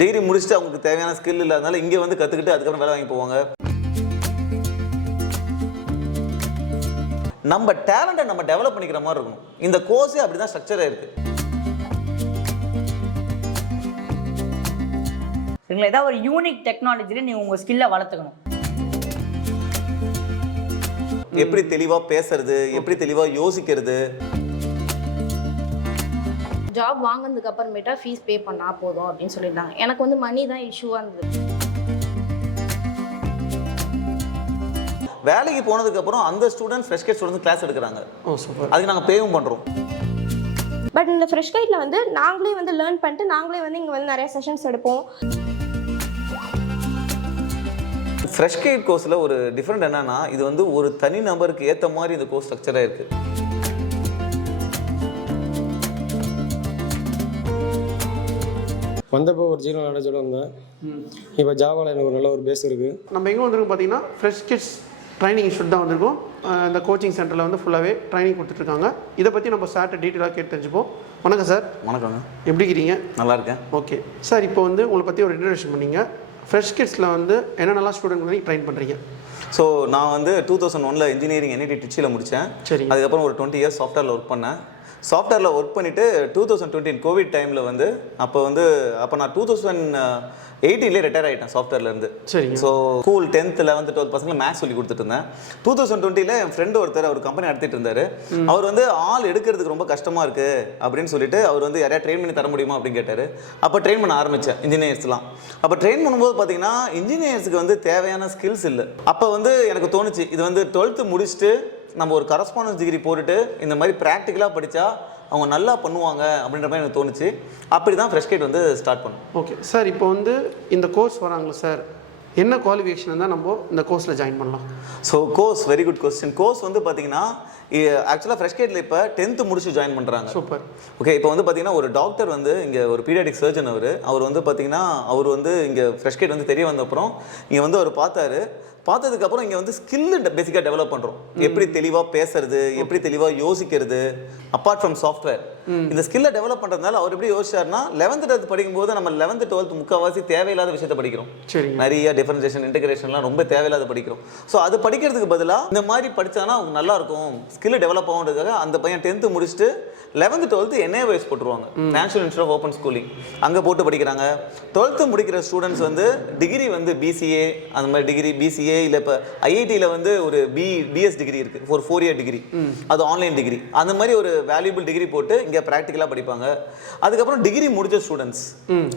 Degree முடிச்சுட்டு அவங்களுக்கு தேவையான ஸ்கில் இல்லாதனால இங்கே வந்து கற்றுக்கிட்டு அதுக்கப்புறம் வேலை வாங்கி போவாங்க. நம்ம டேலண்ட்டை நம்ம டெவலப் பண்ணிக்கிற மாதிரி இருக்கணும். இந்த கோர்ஸே அப்படி தான் ஸ்ட்ரக்சராக இருக்குது. சரிங்களா, ஏதாவது ஒரு யூனிக் டெக்னாலஜியில் நீங்கள் உங்கள் ஸ்கில்லை வளர்த்துக்கணும். எப்படி தெளிவாக பேசுறது, எப்படி தெளிவாக யோசிக்கிறது. ஜாப் வாங்கினதுக்கு அப்புறமேட்டா ஃபீஸ் பே பண்ணா போதும் அப்படின்னு சொல்லியிருந்தாங்க. எனக்கு வந்து மணி தான் இஷ்யூவாக இருந்தது. வேலைக்கு போனதுக்கப்புறம் அந்த students fresh cat students class எடுக்கிறாங்க. சூப்பர். அதுக்கு நாங்கள் பேவும் பண்ணுறோம். பட் இந்த ஃப்ரெஷ் கைடில் வந்து நாங்களே வந்து லேர்ன் பண்ணிட்டு நாங்களே வந்து இங்கே வந்து நிறைய செஷன்ஸ் எடுப்போம். ஃப்ரெஷ் கைட் கோர்ஸில் ஒரு டிஃப்ரெண்ட் என்னன்னா, இது வந்து ஒரு தனி நபருக்கு ஏற்ற மாதிரி இந்த கோர்ஸ் ஸ்ட்ரக்சராக இருக்குது. வந்தப்போ ஒரு ஜீரோ நாலேஜோடு வந்தேன். இப்போ ஜாவாவில் எனக்கு ஒரு நல்ல ஒரு பேஸ் இருக்குது. நம்ம எங்கே வந்திருக்கோம் பார்த்தீங்கன்னா ஃப்ரெஷ் கிட்ஸ் ட்ரைனிங் இன்ஸ்டியூட் தான் வந்திருக்கோம். இந்த கோச்சிங் சென்டரில் வந்து ஃபுல்லாகவே ட்ரைனிங் கொடுத்துட்ருக்காங்க. இதை பற்றி நம்ம சார்ட்ட டீட்டெயிலாக கேட்டு தெரிஞ்சுப்போம். வணக்கம் சார். வணக்கங்க. எப்படி இருக்கிறீங்க? நல்லா இருக்கேன். ஓகே சார், இப்போ வந்து உங்களை பற்றி ஒரு இன்ட்ரடக்ஷன் பண்ணீங்க. ஃப்ரெஷ் கிட்ஸில் வந்து என்னென்னலாம் ஸ்டூடெண்ட் வந்து ட்ரைன் பண்ணுறீங்க? ஸோ நான் வந்து 2001 இன்ஜினியரிங் NIT திருச்சியில் முடித்தேன். சரி. அதுக்கப்புறம் ஒரு 20 இயர்ஸ் சாஃப்ட்வேரில் ஒர்க் பண்ணேன். சாஃப்ட்வேரில் ஒர்க் பண்ணிவிட்டு 2020 கோவிட் டைமில் வந்து அப்போ நான் 2018 ரிட்டையர் ஆகிட்டேன் சாஃப்ட்வேர்லேருந்து. சரி. So school 10th 11th 12th பசங்களை மேத்ஸ் சொல்லி கொடுத்துட்டு இருந்தேன். 2020 என் ஃப்ரெண்டு ஒருத்தர் அவர் கம்பெனி நடத்திட்டு இருந்தார். அவர் வந்து ஆள் எடுக்கிறதுக்கு ரொம்ப கஷ்டமாக இருக்குது அப்படின்னு சொல்லிட்டு அவர் வந்து யாரையா ட்ரெயின் பண்ணி தர முடியுமா அப்படின்னு கேட்டார். அப்போ ட்ரெயின் பண்ண ஆரம்பித்தேன் இன்ஜினியர்ஸ்லாம். அப்போ ட்ரெயின் பண்ணும்போது பார்த்தீங்கன்னா இன்ஜினியர்ஸுக்கு வந்து தேவையான ஸ்கில்ஸ் இல்லை. அப்போ வந்து எனக்கு தோணுச்சு, இது வந்து 12th முடிச்சுட்டு நம்ம ஒரு கரஸ்பாண்டன்ஸ் டிகிரி போட்டுட்டு இந்த மாதிரி ப்ராக்டிக்கலாக படித்தா அவங்க நல்லா பண்ணுவாங்க அப்படின்ற மாதிரி எனக்கு தோணுச்சு. அப்படி தான் ஃப்ரெஷ் கேட் வந்து ஸ்டார்ட் பண்ணோம். ஓகே சார், இப்போ வந்து இந்த கோர்ஸ் வராங்களா சார், என்ன குவாலிஃபிகேஷன் தான் நம்ம இந்த கோர்ஸில் ஜாயின் பண்ணலாம்? So course very good question. Course வந்து பார்த்தீங்கன்னா ஆக்சுவலாக ஃப்ரெஷ் கேட்டில் இப்போ 10th முடிச்சு ஜாயின் பண்ணுறாங்க. சூப்பர். ஓகே, இப்போ வந்து பார்த்தீங்கன்னா ஒரு டாக்டர் வந்து இங்கே ஒரு பீடியாடிக் சர்ஜன் அவர் வந்து பார்த்தீங்கன்னா அவர் வந்து இங்கே ஃப்ரெஷ் கேட் வந்து தெரிய வந்த அப்புறம் இங்கே வந்து அவர் பார்த்ததுக்கப்புறம் இங்கே வந்து ஸ்கில்லு பேசிக்காக டெவலப் பண்ணுறோம். எப்படி தெளிவாக பேசுறது, எப்படி தெளிவாக யோசிக்கிறது, அப்பார்ட் ஃப்ரம் சாஃப்ட்வேர் இந்த ஸ்கில்லை டெவலப் பண்ணுறதுனால அவர் எப்படி யோசிச்சாருன்னா 11th 12th படிக்கும்போது நம்ம 11th 12th முக்கால்வாசி தேவையில்லாத விஷயத்தை படிக்கிறோம். சரி. நிறைய டிஃபரன்சியேஷன் இன்டகிரேஷன்லாம் ரொம்ப தேவையில்லாத படிக்கிறோம். ஸோ அது படிக்கிறதுக்கு பதிலாக இந்த மாதிரி படித்தாங்கன்னா அவங்க நல்லா இருக்கும், ஸ்கில் டெவலப் ஆகுன்றதுக்காக அந்த பையன் 10th முடிச்சுட்டு 11th 12th NAYS போட்டுருவாங்க, National Institute of Open Schooling. அங்கே போட்டு படிக்கிறாங்க. 12th முடிக்கிற ஸ்டூடெண்ட்ஸ் வந்து டிகிரி வந்து BCA அந்த மாதிரி டிகிரி BCA இல்லை இப்போ IITயில் வந்து ஒரு BS டிகிரி இருக்குது, ஒரு 4 year டிகிரி, அது ஆன்லைன் டிகிரி. அந்த மாதிரி ஒரு வேல்யூபிள் டிகிரி போட்டு இங்கே ப்ராக்டிக்கலாக படிப்பாங்க. அதுக்கப்புறம் டிகிரி முடிச்ச ஸ்டூடெண்ட்ஸ்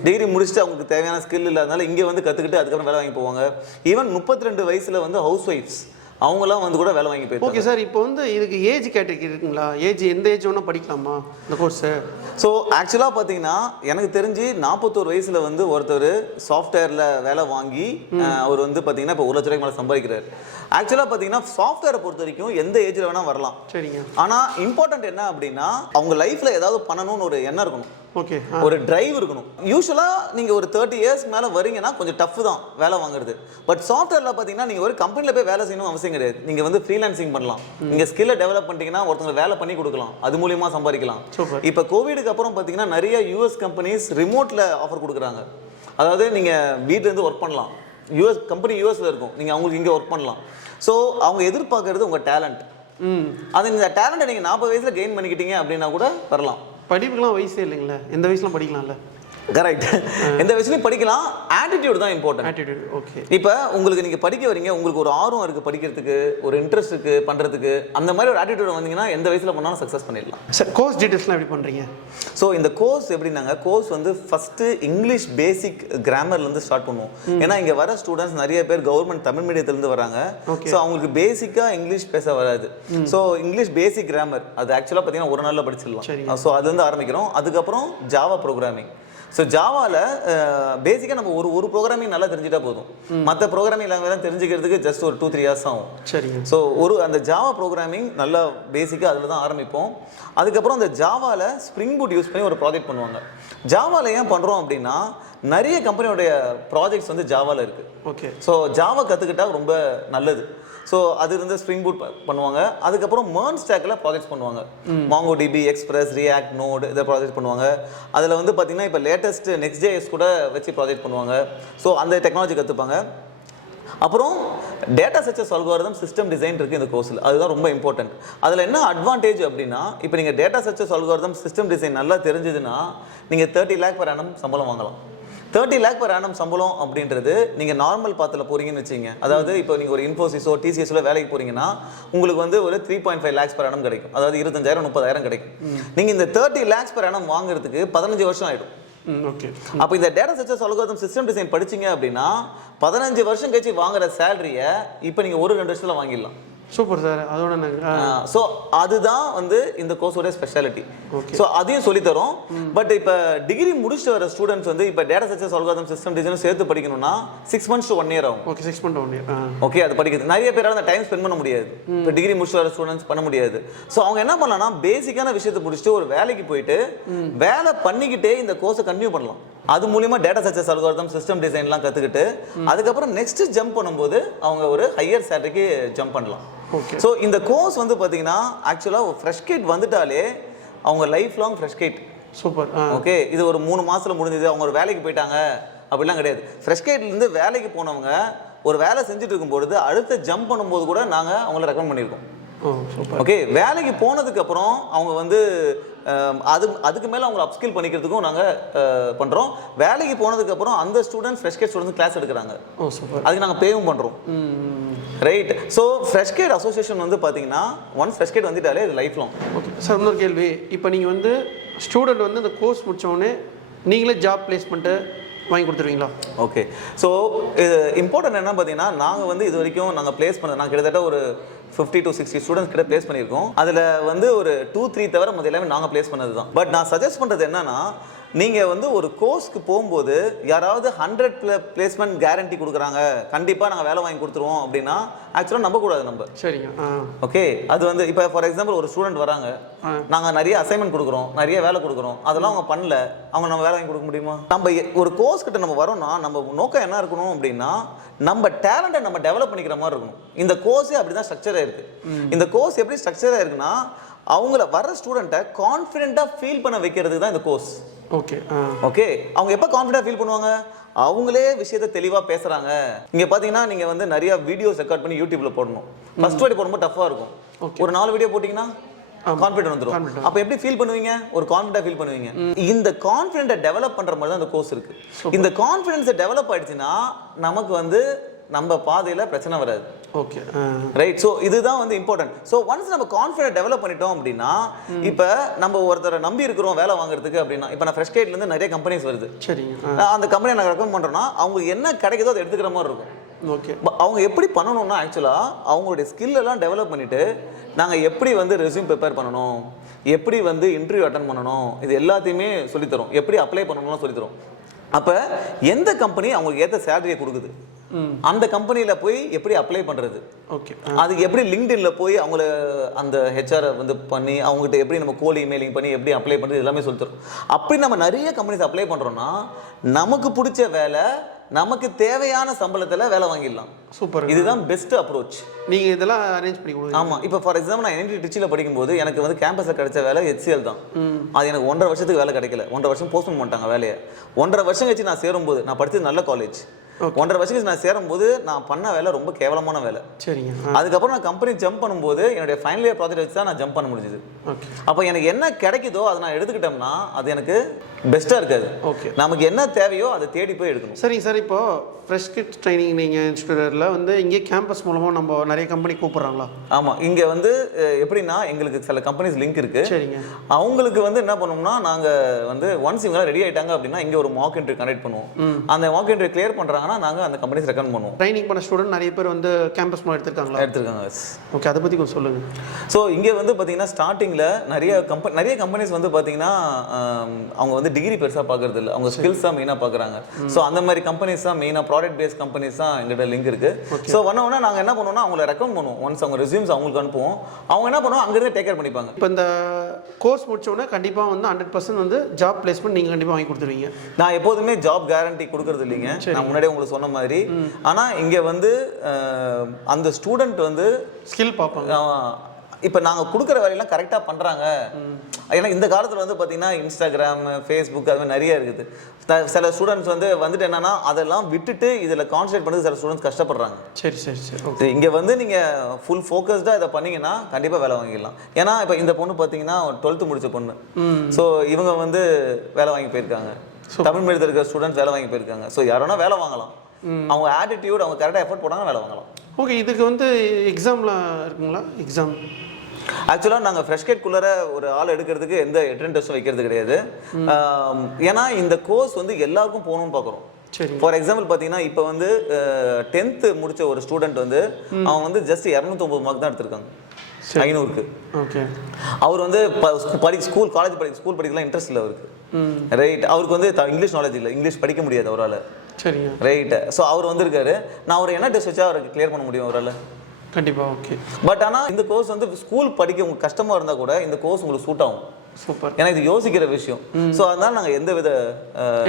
டிகிரி முடிச்சுட்டு அவங்களுக்கு தேவையான ஸ்கில் இல்லாதனால இங்கே வந்து கற்றுக்கிட்டு அதுக்கப்புறம் வேலை வாங்கி போவாங்க. ஈவன் 32 வயசில் வந்து ஹவுஸ் ஒய்ஃப்ஸ் அவங்களாம் வந்து கூட வேலை வாங்கி போயிருக்காங்க. ஓகே சார், இப்போ வந்து இதுக்கு ஏஜ் கேட்டகரி இருக்குங்களா? ஏஜ் எந்த ஏஜ் வேணால் படிக்கலாமா இந்த கோர்ஸு? ஸோ ஆக்சுவலாக பார்த்தீங்கன்னா எனக்கு தெரிஞ்சு 41 வயசில் வந்து ஒருத்தர் சாஃப்ட்வேரில் வேலை வாங்கி அவர் வந்து பார்த்தீங்கன்னா இப்போ 1 லட்ச ரூபாய்க்கு மேலே சம்பாதிக்கிறார். ஆக்சுவலாக பார்த்தீங்கன்னா சாஃப்ட்வேரை பொறுத்த வரைக்கும் எந்த ஏஜில் வேணால் வரலாம். சரிங்க. ஆனால் இம்பார்ட்டன்ட் என்ன அப்படின்னா அவங்க லைஃப்பில் ஏதாவது பண்ணணும்னு ஒரு எண்ணம் இருக்கணும். ஓகே. ஒரு டிரைவ் இருக்கணும். யூஸ்வலாக நீங்கள் ஒரு 30 years மேலே வரீங்கன்னா கொஞ்சம் டஃப் தான் வேலை வாங்குறது. பட் சாஃப்ட்வேரில் பார்த்தீங்கன்னா நீங்கள் ஒரு கம்பெனியில் போய் வேலை செய்யணும் அவசியம் கிடையாது. நீங்கள் வந்து ஃப்ரீலான்சிங் பண்ணலாம். நீங்கள் ஸ்கில்லை டெவலப் பண்ணிட்டீங்கன்னா ஒருத்தவங்க வேலை பண்ணி கொடுக்கலாம், அது மூலியமாக சம்பாதிக்கலாம். இப்போ கோவிடுக்கு அப்புறம் பார்த்தீங்கன்னா நிறைய US கம்பெனிஸ் ரிமோட்டில் ஆஃபர் கொடுக்குறாங்க. அதாவது நீங்கள் வீட்டிலேருந்து ஒர்க் பண்ணலாம். கம்பெனி யூஎஸில் இருக்கும், நீங்கள் அவங்களுக்கு இங்கே ஒர்க் பண்ணலாம். ஸோ அவங்க எதிர்பார்க்கறது உங்கள் டேலண்ட். அது இந்த டேலண்ட்டை நீங்கள் 40 வயசில் கெயின் பண்ணிக்கிட்டீங்க அப்படின்னா கூட வரலாம். படிப்புக்கெலாம் வயசே இல்லைங்களா? எந்த வயசுலாம் படிக்கலாம்ல? கரெக்ட். எந்த வயசுலையும் படிக்கலாம். ஆட்டிடியூட் தான் இம்பார்ட்டன்ட். ஆட்டிடியூட். ஓகே. இப்போ உங்களுக்கு நீங்கள் படிக்க வரீங்க, உங்களுக்கு ஒரு ஆர்வம் இருக்குது படிக்கிறதுக்கு, ஒரு இன்ட்ரெஸ்ட் இருக்குது பண்ணுறதுக்கு, அந்த மாதிரி ஒரு ஆட்டிடியூட் வந்தீங்கன்னா எந்த வயசில் பண்ணாலும் சக்ஸஸ் பண்ணிடலாம். சார் கோர்ஸ் டீட்டெயில்ஸ்லாம் எப்படி பண்ணுறீங்க? ஸோ இந்த கோர்ஸ் எப்படின்னாங்க, கோர்ஸ் வந்து ஃபஸ்ட்டு இங்கிலீஷ் பேசிக் கிராமர்லேருந்து ஸ்டார்ட் பண்ணுவோம். ஏன்னா இங்கே வர ஸ்டூடெண்ட்ஸ் நிறைய பேர் கவர்மெண்ட் தமிழ் மீடியத்துலேருந்து வராங்க. ஸோ அவங்களுக்கு பேசிக்காக இங்கிலீஷ் பேச வராது. ஸோ இங்கிலீஷ் பேசிக் கிராமர் அது ஆக்சுவலாக பார்த்தீங்கன்னா ஒரு நாளில் படிச்சிடலாம். ஸோ அதுலேருந்து ஆரம்பிக்கிறோம். அதுக்கப்புறம் ஜாவா ப்ரோக்ராமிங். ஸோ ஜாவாவில் பேசிக்காக நம்ம ஒரு ப்ரோக்ராமிங் நல்லா தெரிஞ்சுட்டா போதும். மற்ற ப்ரோக்ராமிங் லாங்குவேஜ் தெரிஞ்சுக்கிறதுக்கு ஜஸ்ட் ஒரு 2-3 years ஆகும். சரிங்க. ஸோ அந்த ஜாவா ப்ரோக்ராமிங் நல்லா பேசிக்காக அதில் தான் ஆரம்பிப்போம். அதுக்கப்புறம் அந்த ஜாவாவில் ஸ்ப்ரிங் பூட் யூஸ் பண்ணி ஒரு ப்ராஜெக்ட் பண்ணுவாங்க. ஜாவாவில் ஏன் பண்ணுறோம் அப்படின்னா நிறைய கம்பெனியோடைய ப்ராஜெக்ட்ஸ் வந்து ஜாவாவில் இருக்குது. ஓகே. ஸோ ஜாவா கற்றுக்கிட்டா ரொம்ப நல்லது. ஸோ அது இருந்து ஸ்ப்ரிங் பூட் பண்ணுவாங்க. அதுக்கப்புறம் MERN ஸ்டாக்ல ப்ராஜெக்ட்ஸ் பண்ணுவாங்க. MongoDB, எக்ஸ்பிரஸ், ரியாக்ட், நோட் இதை ப்ராஜெக்ட் பண்ணுவாங்க. அதில் வந்து பார்த்தீங்கன்னா இப்போ லேட்டஸ்ட் Next.js கூட வச்சு ப்ராஜெக்ட் பண்ணுவாங்க. ஸோ அந்த டெக்னாலஜி கற்றுப்பாங்க. அப்புறம் data structures algorithm, system design இருக்குது இந்த கோர்ஸில். அதுதான் ரொம்ப இம்பார்ட்டன்ட். அதில் என்ன அட்வான்டேஜ் அப்படின்னா, இப்போ நீங்கள் data structures algorithm, system design நல்லா தெரிஞ்சதுன்னா நீங்கள் 30 lakh per annum சம்பளம் வாங்கலாம். 30 lakh per annum சம்பளம் அப்படின்றது நீங்கள் நார்மல் பாத்தில் போகிறீங்கன்னு வச்சுங்க. அதாவது இப்போ நீங்கள் ஒரு இன்ஃபோசிஸோ டிசிஎஸோ வேலைக்கு போகிறீங்கன்னா உங்களுக்கு வந்து ஒரு 3.5 lakhs per annum கிடைக்கும். அதாவது 25,000 30,000 கிடைக்கும். நீங்கள் இந்த 30 lakhs per annum வாங்குறதுக்கு 15 வருஷம் ஆகிடும். ஓகே. அப்போ இந்த data structures algorithm, system design படிச்சீங்க அப்படின்னா 15 வருஷம் கழிச்சு வாங்குற சேலரியை இப்போ நீங்கள் 1-2 வருஷத்துல வாங்கிடலாம். Super sir. அதோட ஸோ அதுதான் வந்து இந்த கோர்ஸோட ஸ்பெஷாலிட்டி. ஸோ அதையும் சொல்லித்தரோம். பட் இப்போ டிகிரி முடிச்சுட்டு வர ஸ்டூடெண்ட்ஸ் வந்து இப்போ டேட்டா ஸ்ட்ரக்சர்ஸ் அல்காரிதம், சிஸ்டம் டிசைனும் சேர்த்து படிக்கணும்னா 6 months to 1 year ஆகும். Okay. 6 months to 1 year. Okay. அது படிக்கிறது நிறைய பேரால் அந்த டைம் ஸ்பெண்ட் பண்ண முடியாது. இப்போ டிகிரி முடிச்சுட்டு வர ஸ்டூடெண்ட்ஸ் பண்ண முடியாது. ஸோ அவங்க என்ன பண்ணலாம்னா பேசிக்கான விஷயத்தை முடிச்சுட்டு ஒரு வேலைக்கு போயிட்டு வேலை பண்ணிக்கிட்டே இந்த கோர்ஸை கன்டினியூ பண்ணலாம். அது மூலியமா டேட்டா ஸ்ட்ரக்சர்ஸ் அல்காரிதம், சிஸ்டம் டிசைன்லாம் கற்றுக்கிட்டு அதுக்கப்புறம் நெக்ஸ்ட் ஜம்ப் பண்ணும்போது அவங்க ஒரு ஹையர் சேலரிக்கு ஜம்ப் பண்ணலாம். ஸோ இந்த கோர்ஸ் வந்து பார்த்தீங்கன்னா ஆக்சுவலாக ஃப்ரெஷ் கிட் வந்துட்டாலே அவங்க life long fresh kid. Super. Okay. இது ஒரு 3 மாசத்துல முடிஞ்சது, அவங்க ஒரு வேலைக்கு போயிட்டாங்க அப்படிலாம் கிடையாது. ஃப்ரெஷ் கிட்லேருந்து வேலைக்கு போனவங்க ஒரு வேலை செஞ்சுட்டு இருக்கும்பொழுது அடுத்த ஜம்ப் பண்ணும்போது கூட நாங்கள் அவங்கள ரெக்கமெண்ட் பண்ணியிருக்கோம். ஓகே. வேலைக்கு போனதுக்கு அப்புறம் அவங்க வந்து அதுக்கு மேலே அவங்க அப்ஸ்கில் பண்ணிக்கிறதுக்கும் நாங்கள் பண்ணுறோம். வேலைக்கு போனதுக்கு அப்புறம் அந்த students fresh cat students class எடுக்கிறாங்க. அதுக்கு நாங்கள் பேவும் பண்ணுறோம். Right. So fresh cat association வந்து பார்த்தீங்கன்னா ஒன்ஸ் ஃப்ரெஷ் கேட் வந்துட்டாலே இது லைஃப் லாங். Okay sir. இன்னொரு கேள்வி. இப்போ நீங்கள் வந்து ஸ்டூடெண்ட் வந்து இந்த கோர்ஸ் முடித்தோடனே நீங்களே ஜாப் பிளேஸ்மெண்ட்டு வாங்கி கொடுத்துருவீங்களா? ஓகே. ஸோ இது இம்பார்ட்டன்ட் என்ன பார்த்தீங்கன்னா, நாங்கள் வந்து இது வரைக்கும் நாங்கள் பிளேஸ் பண்ணது நான் கிட்டத்தட்ட ஒரு 50 to 60 ஸ்டூடெண்ட்ஸ் கிட்ட பிளேஸ் பண்ணியிருக்கோம். அதில் வந்து ஒரு 2-3 தவிர மற்ற எல்லாமே நாங்கள் பிளேஸ் பண்ணது தான். பட் நான் சஜஸ்ட் பண்ணுறது என்னன்னா, நீங்கள் வந்து ஒரு கோர்ஸ்க்கு போகும்போது யாராவது 100 பிளேஸ்மெண்ட் கேரண்டி கொடுக்குறாங்க, கண்டிப்பாக நாங்கள் வேலை வாங்கி கொடுத்துருவோம் அப்படின்னா ஆக்சுவலாக நம்பக்கூடாது நம்ம. சரிங்க. ஓகே. அது வந்து இப்போ ஃபார் எக்ஸாம்பிள் ஒரு ஸ்டூடெண்ட் வராங்க, நாங்கள் நிறைய அசைன்மெண்ட் கொடுக்குறோம், நிறைய வேலை கொடுக்குறோம், அதெல்லாம் அவங்க பண்ணல, அவங்க நம்ம வேலை வாங்கி கொடுக்க முடியுமா? நம்ம ஒரு கோர்ஸ் கிட்ட நம்ம வரோம்னா நம்ம நோக்கம் என்ன இருக்கணும் அப்படின்னா, நம்ம டேலண்ட்டை நம்ம டெவலப் பண்ணிக்கிற மாதிரி இருக்கணும். இந்த கோர்ஸே அப்படி தான் ஸ்ட்ரக்சராக இருக்குது. இந்த கோர்ஸ் எப்படி ஸ்ட்ரக்சராக இருக்குன்னா, அவங்கள வர ஸ்டூடெண்ட்டை கான்ஃபிடென்ட்டாக ஃபீல் பண்ண வைக்கிறதுக்கு தான் இந்த கோர்ஸ். ஓகே. ஓகே. அவங்க எப்போ கான்ஃபிடென்ட்டாக ஃபீல் பண்ணுவாங்க? அவங்களே விஷயத்தை தெளிவாக பேசுகிறாங்க. இங்கே பார்த்தீங்கன்னா நீங்கள் வந்து நிறைய வீடியோஸ் ரெக்கார்ட் பண்ணி யூடியூப்ல போடணும். ஃபர்ஸ்ட் வாட்டி போடும்போது டஃப்பாக இருக்கும். ஒரு 4 வீடியோ போட்டிங்கன்னா கான்ஃபிடென்ட் வந்துடும். அப்போ எப்படி ஃபீல் பண்ணுவீங்க? ஒரு கான்ஃபிடென்ட்டாக ஃபீல் பண்ணுவீங்க. இந்த கான்ஃபிடென்ட்டை டெவலப் பண்ணுற மாதிரி தான் இந்த கோர்ஸ் இருக்கு. இந்த கான்ஃபிடென்ஸை டெவலப் ஆயிடுச்சுன்னா நமக்கு வந்து நம்ம பாதையில் பிரச்சனை வராது. ஓகே. ரைட். ஸோ இதுதான் வந்து இம்பார்ட்டன்ட். ஸோ ஒன்ஸ் நம்ம கான்ஃபிடென்ட் டெவலப் பண்ணிட்டோம் அப்படின்னா, இப்போ நம்ம ஒருத்தரை நம்பி இருக்கிறோம் வேலை வாங்குறதுக்கு அப்படின்னா, இப்போ நான் ஃப்ரெஷ் கேட்லேருந்து நிறைய கம்பெனிஸ் வருது. சரிங்க. அந்த கம்பெனியை நான் ரெக்கமெண்ட் பண்ணுறேன்னா அவங்க என்ன கிடைக்குதோ அதை எடுத்துக்கிற மாதிரி இருக்கும். ஓகே. அவங்க எப்படி பண்ணணும்னா ஆக்சுவலாக அவங்களுடைய ஸ்கில் எல்லாம் டெவலப் பண்ணிட்டு நாங்கள் எப்படி வந்து ரெஸ்யூம் ப்ரிப்பேர் பண்ணணும், எப்படி வந்து இன்டர்வியூ அட்டன் பண்ணணும், இது எல்லாத்தையுமே சொல்லித்தரோம். எப்படி அப்ளை பண்ணணும்னு சொல்லித்தரோம். அப்போ எந்த கம்பெனி அவங்களுக்கு ஏற்ற சேலரியை கொடுக்குது, அந்த கம்பெனியில் போய் எப்படி அப்ளை பண்ணுறது, ஓகே, அதுக்கு எப்படி லிங்க்டின்ல போய் அவங்கள அந்த ஹெச்ஆரை வந்து பண்ணி அவங்ககிட்ட எப்படி நம்ம கோல் இமெயிலிங் பண்ணி எப்படி அப்ளை பண்ணுறது எல்லாமே சொல்லித்தரோம். அப்படி நம்ம நிறைய கம்பெனிஸ் அப்ளை பண்ணுறோன்னா நமக்கு பிடிச்ச வேலை நமக்கு தேவையான சம்பளத்தில் வேலை வாங்கிடலாம். சூப்பர். இதுதான் பெஸ்ட் அப்ரோச். நீங்கள் இதெல்லாம் அரேஞ்ச் பண்ணி கொடுங்க. ஆமாம். இப்போ ஃபார் எக்ஸாம்பிள் நான் NIT திருச்சியில் படிக்கும்போது எனக்கு வந்து கேம்பஸில் கிடைச்ச வேலை HCL தான். அது எனக்கு 1.5 வருஷத்துக்கு வேலை கிடைக்கல. 1.5 வருஷம் போஸ்ட்போன் பண்ணிட்டாங்க வேலையை. 1.5 வருஷம் கழிச்சு நான் சேரும்போது, நான் படித்தது நல்ல காலேஜ், 1.5 வருஷம் கழிச்சு நான் சேரும்போது நான் பண்ண வேலை ரொம்ப கேவலமான வேலை. சரிங்க. அதுக்கப்புறம் நான் கம்பெனி ஜம்ப் பண்ணும்போது என்னுடைய ஃபைனல் இயர் ப்ராஜெக்ட் வச்சு தான் நான் ஜம்ப் பண்ண முடிஞ்சது. ஓகே. அப்போ எனக்கு என்ன கிடைக்குதோ அதை நான் எடுத்துக்கிட்டோம்னா அது எனக்கு பெஸ்ட்டாக இருக்காது. ஓகே. நமக்கு என்ன தேவையோ அதை தேடி போய் எடுக்கணும். சரிங்க சார். இப்போ ஃப்ரெஷ் கிட் ட்ரைனிங் நீங்கள் இன்ஸ்டியூட்டில் வந்து இங்கே கேம்பஸ் மூலமாக நம்ம நிறைய கம்பெனி கூப்பிட்றாங்களா? ஆமாம். இங்கே வந்து எப்படின்னா எங்களுக்கு சில கம்பெனிஸ் லிங்க் இருக்குது. சரிங்க. அவங்களுக்கு வந்து என்ன பண்ணோம்னா நாங்கள் வந்து ஒன்ஸ் இவங்களாம் ரெடி ஆகிட்டாங்க அப்படின்னா இங்கே ஒரு மார்க் இன்டர்வியூ கண்டக்ட் பண்ணுவோம். அந்த மார்க் இன்டர்வியூ கிளியர் பண்ணுறாங்கன்னா நாங்கள் அந்த கம்பெனிஸ் ரெக்கமெண்ட் பண்ணுவோம். ட்ரைனிங் பண்ண ஸ்டூடெண்ட் நிறைய பேர் வந்து கேம்பஸ் மூலம் எடுத்துருக்காங்க. ஓகே. அதை பற்றி கொஞ்சம் சொல்லுங்கள். ஸோ இங்கே வந்து பார்த்தீங்கன்னா ஸ்டார்டிங்கில் நிறைய கம்பெனிஸ் வந்து பார்த்தீங்கன்னா அவங்க வந்து டிகிரி பெருசாக பார்க்கறது இல்லை, அவங்க ஸ்கில்ஸ் தான் மெயினாக பார்க்குறாங்க. ஸோ அந்த மாதிரி கம்பெனிஸ் தான் மெயினாக ப்ராடக்ட் பேஸ்ட் கம்பெனிஸ் தான் எங்கிட்ட லிங்க் இருக்கு. ஸோ ஒன்று நாங்கள் என்ன பண்ணுவோம்னா அவங்கள ரெக்கமெண்ட் பண்ணுவோம். ஒன்ஸ் அவங்க ரெஸ்யூம்ஸ் அவங்களுக்கு அனுப்புவோம், அவங்க என்ன பண்ணுவோம் அங்கேருந்து டேக் கேர் பண்ணிப்பாங்க. இப்போ இந்த கோர்ஸ் முடிச்சோடனே கண்டிப்பாக வந்து 100% வந்து ஜாப் பிளேஸ்மெண்ட் நீங்கள் கண்டிப்பாக வாங்கி கொடுத்துருவீங்க. நான் எப்போதுமே ஜாப் கேரண்டி கொடுக்கறது இல்லைங்க. நான் முன்னாடியே உங்களுக்கு சொன்ன மாதிரி. ஆனால் இங்கே வந்து அந்த ஸ்டூடெண்ட் வந்து ஸ்கில் பார்ப்பாங்க. இப்போ நாங்கள் கொடுக்குற வேலையெல்லாம் கரெக்டாக பண்ணுறாங்க. ஏன்னா இந்த காலத்தில் வந்து பார்த்தீங்கன்னா இன்ஸ்டாகிராம், ஃபேஸ்புக் அது மாதிரி நிறைய இருக்குது. சில ஸ்டூடெண்ட்ஸ் வந்துட்டு என்னன்னா அதெல்லாம் விட்டுட்டு இதில் கான்சன்ட்ரேட் பண்ணுறது சில ஸ்டூடெண்ட்ஸ் கஷ்டப்படுறாங்க. சரி. இங்கே வந்து நீங்கள் ஃபுல் ஃபோக்கஸ்டாக இதை பண்ணீங்கன்னா கண்டிப்பாக வேலை வாங்கிடலாம். ஏன்னா இப்போ இந்த பொண்ணு பார்த்தீங்கன்னா 12th முடிச்ச பொண்ணு. ஸோ இவங்க வந்து வேலை வாங்கி போயிருக்காங்க. தமிழ் மீடியத்தில் இருக்கிற ஸ்டூடெண்ட்ஸ் வேலை வாங்கி போயிருக்காங்க. ஸோ யாரோனா வேலை வாங்கலாம். அவங்க ஆட்டிடியூட், அவங்க கரெக்டாக எஃபர்ட் போட்டாங்கன்னா வேலை வாங்கலாம். ஓகே, இதுக்கு வந்து எக்ஸாம்லாம் இருக்குங்களா? எக்ஸாம் ஆக்சுவலாக நாங்கள் ஃப்ரெஷ் கேட்குள்ளே ஒரு ஆள் எடுக்கிறதுக்கு எந்த எட்ரன் டெஸ்ட்டும் வைக்கிறது கிடையாது. ஏன்னா இந்த கோர்ஸ் வந்து எல்லாருக்கும் போகணும்னு பார்க்குறோம். ஃபார் எக்ஸாம்பிள் பார்த்தீங்கன்னா இப்போ வந்து 10th முடிச்ச ஒரு ஸ்டூடெண்ட் வந்து அவன் வந்து ஜஸ்ட் 209 மார்க் தான் எடுத்திருக்காங்க 500க்கு. ஓகே, அவர் வந்து ஸ்கூல் படிக்கலாம் இன்ட்ரெஸ்ட் இல்லை அவருக்கு. ரைட், அவருக்கு வந்து இங்கிலீஷ் நாலேஜ் இல்லை, இங்கிலீஷ் படிக்க முடியாது அவரால். சரிங்க, ரைட். ஸோ அவர் வந்திருக்காரு. நான் அவர் என்ன டெஸ்ட் வச்சா அவருக்கு கிளியர் பண்ண முடியும் அவரால்? கண்டிப்பாக. ஓகே, பட் ஆனால் இந்த கோர்ஸ் வந்து ஸ்கூல் படிக்க உங்களுக்கு கஷ்டமாக இருந்தால் கூட இந்த கோர்ஸ் உங்களுக்கு சூட் ஆகும். சூப்பர். ஏன்னா இது யோசிக்கிற விஷயம். ஸோ அதனால நாங்கள் எந்த வித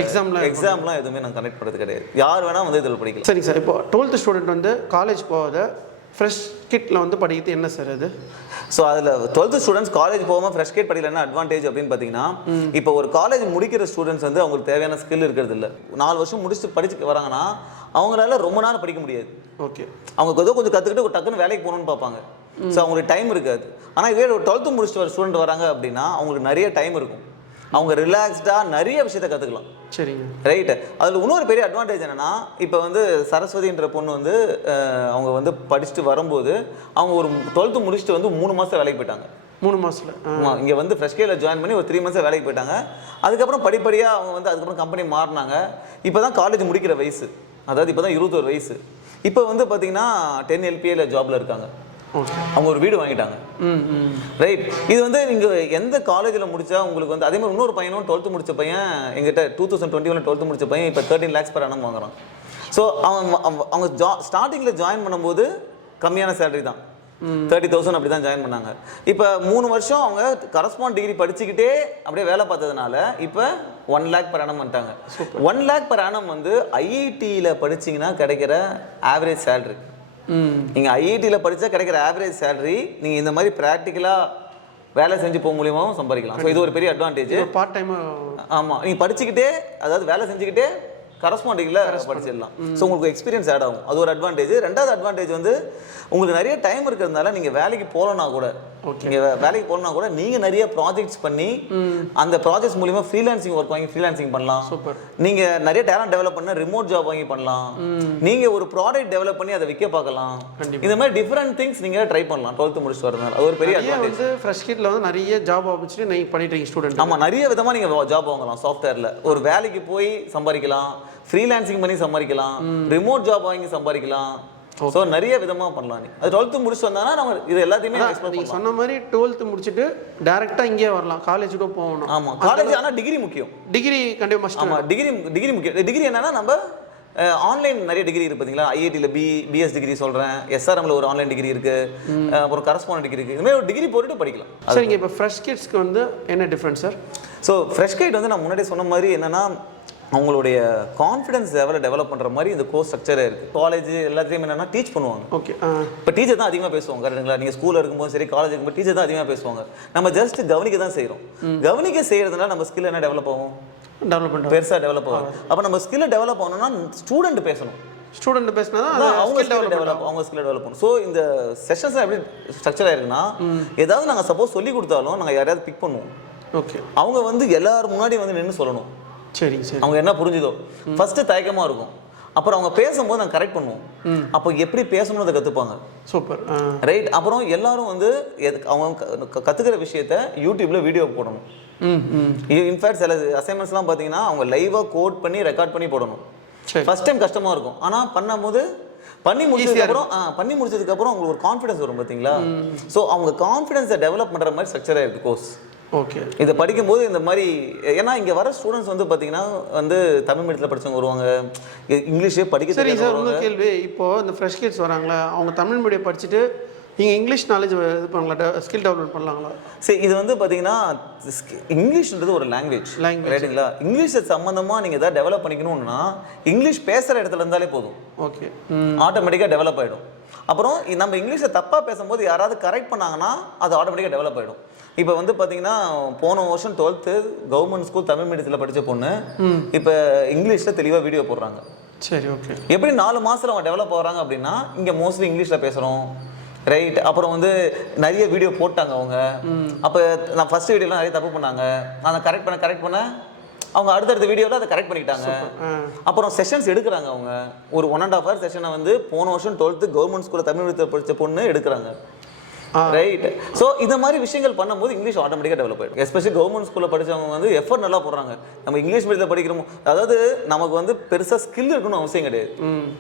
எக்ஸாம்லாம் எதுவுமே நாங்கள் கனெக்ட் பண்ணுறது கிடையாது. யார் வேணால் வந்து இதில் படிக்கலாம். சரிங்க சார். இப்போ 12th ஸ்டூடெண்ட் வந்து காலேஜ் போகாத ஃப்ரெஷ் கிட்டில் வந்து படிக்கிறது என்ன சார் அது? ஸோ அதில் 12th ஸ்டூடெண்ட்ஸ் காலேஜ் போகாமல் ஃப்ரெஷ் கேட் படிக்கல என்ன அட்வான்டேஜ் அப்படின்னு பார்த்தீங்கன்னா, இப்போ ஒரு காலேஜ் முடிக்கிற ஸ்டூடெண்ட்ஸ் வந்து அவங்களுக்கு தேவையான ஸ்கில் இருக்கிறது இல்லை. 4 வருஷம் முடிச்சுட்டு படிச்சு வராங்கன்னா அவங்களால ரொம்ப நாள் படிக்க முடியாது. ஓகே, அவங்க ஏதோ கொஞ்சம் கற்றுக்கிட்டு டக்குன்னு வேலைக்கு போகணும்னு பார்ப்பாங்க. ஸோ அவங்களுக்கு டைம் இருக்காது. ஆனால் இதே ஒரு 12th முடிச்சுட்டு வர ஸ்டூடெண்ட் வராங்க அப்படின்னா அவங்களுக்கு நிறைய டைம் இருக்கும். அவங்க ரிலாக்ஸ்டாக நிறைய விஷயத்த கற்றுக்கலாம். சரிங்க, ரைட்டு. அதில் இன்னொரு பெரிய அட்வான்டேஜ் என்னென்னா, இப்போ வந்து சரஸ்வதின்ற பொண்ணு வந்து அவங்க வந்து படிச்சுட்டு வரும்போது அவங்க ஒரு 12th முடிச்சுட்டு வந்து 3 மாதம் வேலைக்கு போயிட்டாங்க. 3 மாதத்தில் இங்கே வந்து ஃப்ரெஷ் கேல ஜாயின் பண்ணி ஒரு 3 மாதம் வேலைக்கு போயிட்டாங்க. அதுக்கப்புறம் படிப்படியாக அவங்க வந்து அதுக்கப்புறம் கம்பெனி மாறினாங்க. இப்போ தான் காலேஜ் முடிக்கிற வயசு, அதாவது இப்போ தான் 21 வயசு. இப்போ வந்து பார்த்தீங்கன்னா 10 LPA ஜாபில் இருக்காங்க. அவங்க ஒரு வீடு வாங்கிட்டாங்க. ரைட். இது வந்து நீங்கள் எந்த காலேஜில் முடிச்சா உங்களுக்கு வந்து அதே மாதிரி இன்னொரு பையனும் 12th முடிச்ச பையன் எங்கிட்ட 2021 12th முடிச்ச பையன் இப்போ 13 lakhs per annum வாங்குறான். ஸோ அவங்க ஸ்டார்டிங்கில் ஜாயின் பண்ணும்போது கம்மியான சேலரி தான், 30,000 அப்படி தான் ஜாயின் பண்ணாங்க. இப்போ 3 வருஷம் அவங்க கரஸ்பாண்ட் டிகிரி படிச்சுக்கிட்டே அப்படியே வேலை பார்த்ததுனால இப்போ 1 lakh per annum வந்துட்டாங்க. 1 lakh per annum வந்து ஐஐடியில் படிச்சிங்கன்னா கிடைக்கிற ஆவரேஜ் சேலரி. நீங்கள் ஐஐடியில் படித்தா கிடைக்கிற ஆவரேஜ் சேலரி நீங்கள் இந்த மாதிரி ப்ராக்டிக்கலாக வேலை செஞ்சு போக மூலியமாகவும் சம்பாதிக்கலாம். ஸோ இது ஒரு பெரிய அட்வான்டேஜ். Part time. ஆமாம், நீங்கள் படிச்சுக்கிட்டே அதாவது வேலை செஞ்சுக்கிட்டே கரஸ்பாண்டிங்கில் படிச்சிடலாம். ஸோ உங்களுக்கு எக்ஸ்பீரியன்ஸ் ஆட் ஆகும். அது ஒரு அட்வான்டேஜ். ரெண்டாவது அட்வான்டேஜ் வந்து உங்களுக்கு நிறைய டைம் இருக்கிறதுனால நீங்கள் வேலைக்கு போகலன்னா கூட நீங்கள் நிறைய ப்ராஜெக்ட்ஸ் பண்ணி அந்த ப்ராஜெக்ட்ஸ் மூலியமாக ஃப்ரீலான்சிங் ஒர்க் வாங்கி ஃப்ரீலான்சிங் பண்ணலாம். சூப்பர். நீங்கள் நிறைய டேலண்ட் டெவலப் பண்ண ரிமோட் ஜாப் வாங்கி பண்ணலாம். நீங்கள் ஒரு ப்ராடக்ட் டெவலப் பண்ணி அதை விற்க பார்க்கலாம். இந்த மாதிரி டிஃப்ரெண்ட் திங்ஸ் நீங்கள் ட்ரை பண்ணலாம் 12th முடிச்சுட்டு வரதுனால. அது ஒரு பெரிய அட்வான்டேஜ். வந்து ஃப்ரெஷ் கிட்ல வந்து நிறைய ஜாப் ஆப்பர்ச்சுனிட்டி நீங்கள் பண்ணிட்டு இருக்கீங்க ஸ்டூடெண்ட். ஆமாம், நிறைய விதமாக நீங்கள் ஜாப் வாங்கலாம். சாஃப்ட்வேரில் ஒரு வேலைக்கு போய் சம்பாதிக்கலாம், ஃப்ரீலான்சிங் பண்ணி சம்பாதிக்கலாம், ரிமோட் ஜாப் வாங்கி சம்பாதிக்கலாம். ஸோ நிறைய விதமாக பண்ணலாம். நீ அது 12th முடிச்சு வந்தாங்கன்னா நம்ம இது எல்லாத்தையுமே நீங்கள் சொன்ன மாதிரி 12th முடிச்சுட்டு டேரெக்டாக இங்கேயே வரலாம், காலேஜ் கூட போகணும். ஆமாம், காலேஜ் ஆனால் டிகிரி முக்கியம். டிகிரி கண்டிப்பாக மஸ்ட். ஆமாம், டிகிரி முக்கியம். டிகிரி என்னன்னா நம்ம ஆன்லைன் நிறைய டிகிரி இருக்கு பார்த்தீங்களா. ஐஐடியில் பிஎஸ் டிகிரி சொல்கிறேன், எஸ்ஆர்எம்ல ஒரு ஆன்லைன் டிகிரி இருக்குது, அப்புறம் கரஸ்பாண்ட் டிகிரி இருக்குது. இதுமாதிரி ஒரு டிகிரி போட்டுட்டு படிக்கலாம். சரிங்க. இப்போ ஃப்ரெஷ் கிட்ஸ்க்கு வந்து என்ன difference sir? So fresh kid வந்து நான் முன்னாடி சொன்ன மாதிரி என்னென்னா அவங்களுடைய கான்ஃபிடன்ஸ் லெவலை டெவலப் பண்ணுற மாதிரி இந்த கோர்ஸ் ஸ்ட்ரக்சரே இருக்குது. காலேஜ் எல்லாத்தையும் என்னென்னா டீச் பண்ணுவாங்க. ஓகே. இப்போ டீச்சர் தான் அதிகமாக பேசுவாங்க, கரெக்டுங்களா? நீங்கள் ஸ்கூலில் இருக்கும்போது சரி, காலேஜ் இருக்கும்போது டீச்சர் தான் அதிகமாக பேசுவாங்க. நம்ம ஜஸ்ட் கவனிக்க தான் செய்கிறோம். கவனிக்க செய்கிறதுனால நம்ம ஸ்கில் என்ன டெவலப் ஆகும்? பெருசாக டெவலப் ஆகும். அப்போ நம்ம ஸ்கில்லை டெவலப் ஆகணும்னா ஸ்டூடெண்ட் பேசணும். ஸ்டூடெண்ட் பேசினா தான் அவங்க ஸ்கில் டெவலப் ஆகும். ஸோ இந்த செஷன்ஸ் எப்படி ஸ்ட்ரக்சர் ஆயிருக்குன்னா, ஏதாவது நாங்கள் சப்போஸ் சொல்லி கொடுத்தாலும் நாங்கள் யாரையாவது பிக் பண்ணுவோம். ஓகே. அவங்க வந்து எல்லாரும் முன்னாடி வந்து நின்று சொல்லணும். சரிங்க சரி. அவங்க என்ன புரிஞ்சுதோ ஃபர்ஸ்ட் தயக்கமாக இருக்கும். அப்புறம் அவங்க பேசும்போது நாங்கள் கரெக்ட் பண்ணுவோம். அப்போ எப்படி பேசணும்னு அதை கற்றுப்பாங்க. சூப்பர். ரைட். அப்புறம் எல்லாரும் வந்து அவங்க கற்றுக்கிற விஷயத்த யூடியூப்ல வீடியோ போடணும். இன்ஃபேக்ட் சில அசைன்மெண்ட்ஸ்லாம் பார்த்தீங்கன்னா அவங்க லைவாக கோட் பண்ணி ரெக்கார்ட் பண்ணி போடணும். ஃபர்ஸ்ட் டைம் கஷ்டமாக இருக்கும். ஆனால் பண்ணும்போது பண்ணி முடிச்சதுக்கப்புறம் அவங்களுக்கு ஒரு கான்ஃபிடன்ஸ் வரும் பார்த்தீங்களா. ஸோ அவங்க கான்ஃபிடன்ஸை டெவலப் பண்ணுற மாதிரி ஸ்ட்ரக்சராக இருக்குது கோர்ஸ். ஓகே. இதை படிக்கும்போது இந்த மாதிரி ஏன்னா இங்கே வர ஸ்டூடெண்ட்ஸ் வந்து பார்த்தீங்கன்னா வந்து தமிழ் மீடியத்தில் படித்தவங்க வருவாங்க, இங்கிலீஷே படிக்க. சரி சார், இன்னொரு கேள்வி. இப்போது இந்த ஃப்ரெஷ் கிட்ஸ் வராங்களா, அவங்க தமிழ் மீடியம் படிச்சுட்டு நீங்கள் இங்கிலீஷ் நாலேஜ் இது பண்ணலாம், ஸ்கில் டெவலப் பண்ணலாங்களா? சரி, இது வந்து பார்த்தீங்கன்னா இங்கிலீஷ்ன்றது ஒரு லாங்குவேஜ் ரைட்டுங்களா? இங்கிலீஷை சம்மந்தமாக நீங்கள் எதாவது டெவலப் பண்ணிக்கணும்னா இங்கிலீஷ் பேசுகிற இடத்துல இருந்தாலே போதும். ஓகே, ஆட்டோமேட்டிக்காக டெவலப் ஆகிடும். அப்புறம் நம்ம இங்கிலீஷை தப்பாக பேசும்போது யாராவது கரெக்ட் பண்ணாங்கன்னா அது ஆட்டோமேட்டிக்காக டெவலப் ஆகிடும். இப்போ வந்து பார்த்தீங்கன்னா போன வருஷம் 12th கவர்மெண்ட் ஸ்கூல் தமிழ் மீடியத்தில் படித்த பொண்ணு இப்போ இங்கிலீஷில் தெளிவாக வீடியோ போடுறாங்க. சரி, ஓகே. எப்படி 4 மாதத்தில் அவங்க டெவலப் ஆகிறாங்க அப்படின்னா இங்கே மோஸ்ட்லி இங்கிலீஷில் பேசுகிறோம் ரைட். அப்புறம் வந்து நிறைய வீடியோ போட்டாங்க அவங்க. அப்போ நான் ஃபர்ஸ்ட் வீடியோலாம் நிறைய தப்பு பண்ணாங்க, நான் அதை கரெக்ட் பண்ண அவங்க அடுத்தடுத்த வீடியோவில் அதை கரெக்ட் பண்ணிக்கிட்டாங்க. அப்புறம் செஷன்ஸ் எடுக்கிறாங்க அவங்க. ஒரு 1.5 hour செஷனை வந்து போன வருஷம் 12th கவர்மெண்ட் ஸ்கூலில் தமிழ் மீடியத்தில் படித்த பொண்ணு எடுக்கிறாங்க ரைட். ஸோ இந்த மாதிரி விஷயங்கள் பண்ணும்போது இங்கிலீஷ் ஆட்டோமேட்டிக்காக டெவலப் ஆகிடும். எஸ்பெஷலி கவர்மெண்ட் ஸ்கூலில் படித்தவங்க வந்து எஃபர்ட் நல்லா போடுறாங்க. நம்ம இங்கிலீஷ் மீடியத்தில் படிக்கிறோமோ, அதாவது நமக்கு வந்து பெருசாக ஸ்கில் இருக்கணும் அவசியம் கிடையாது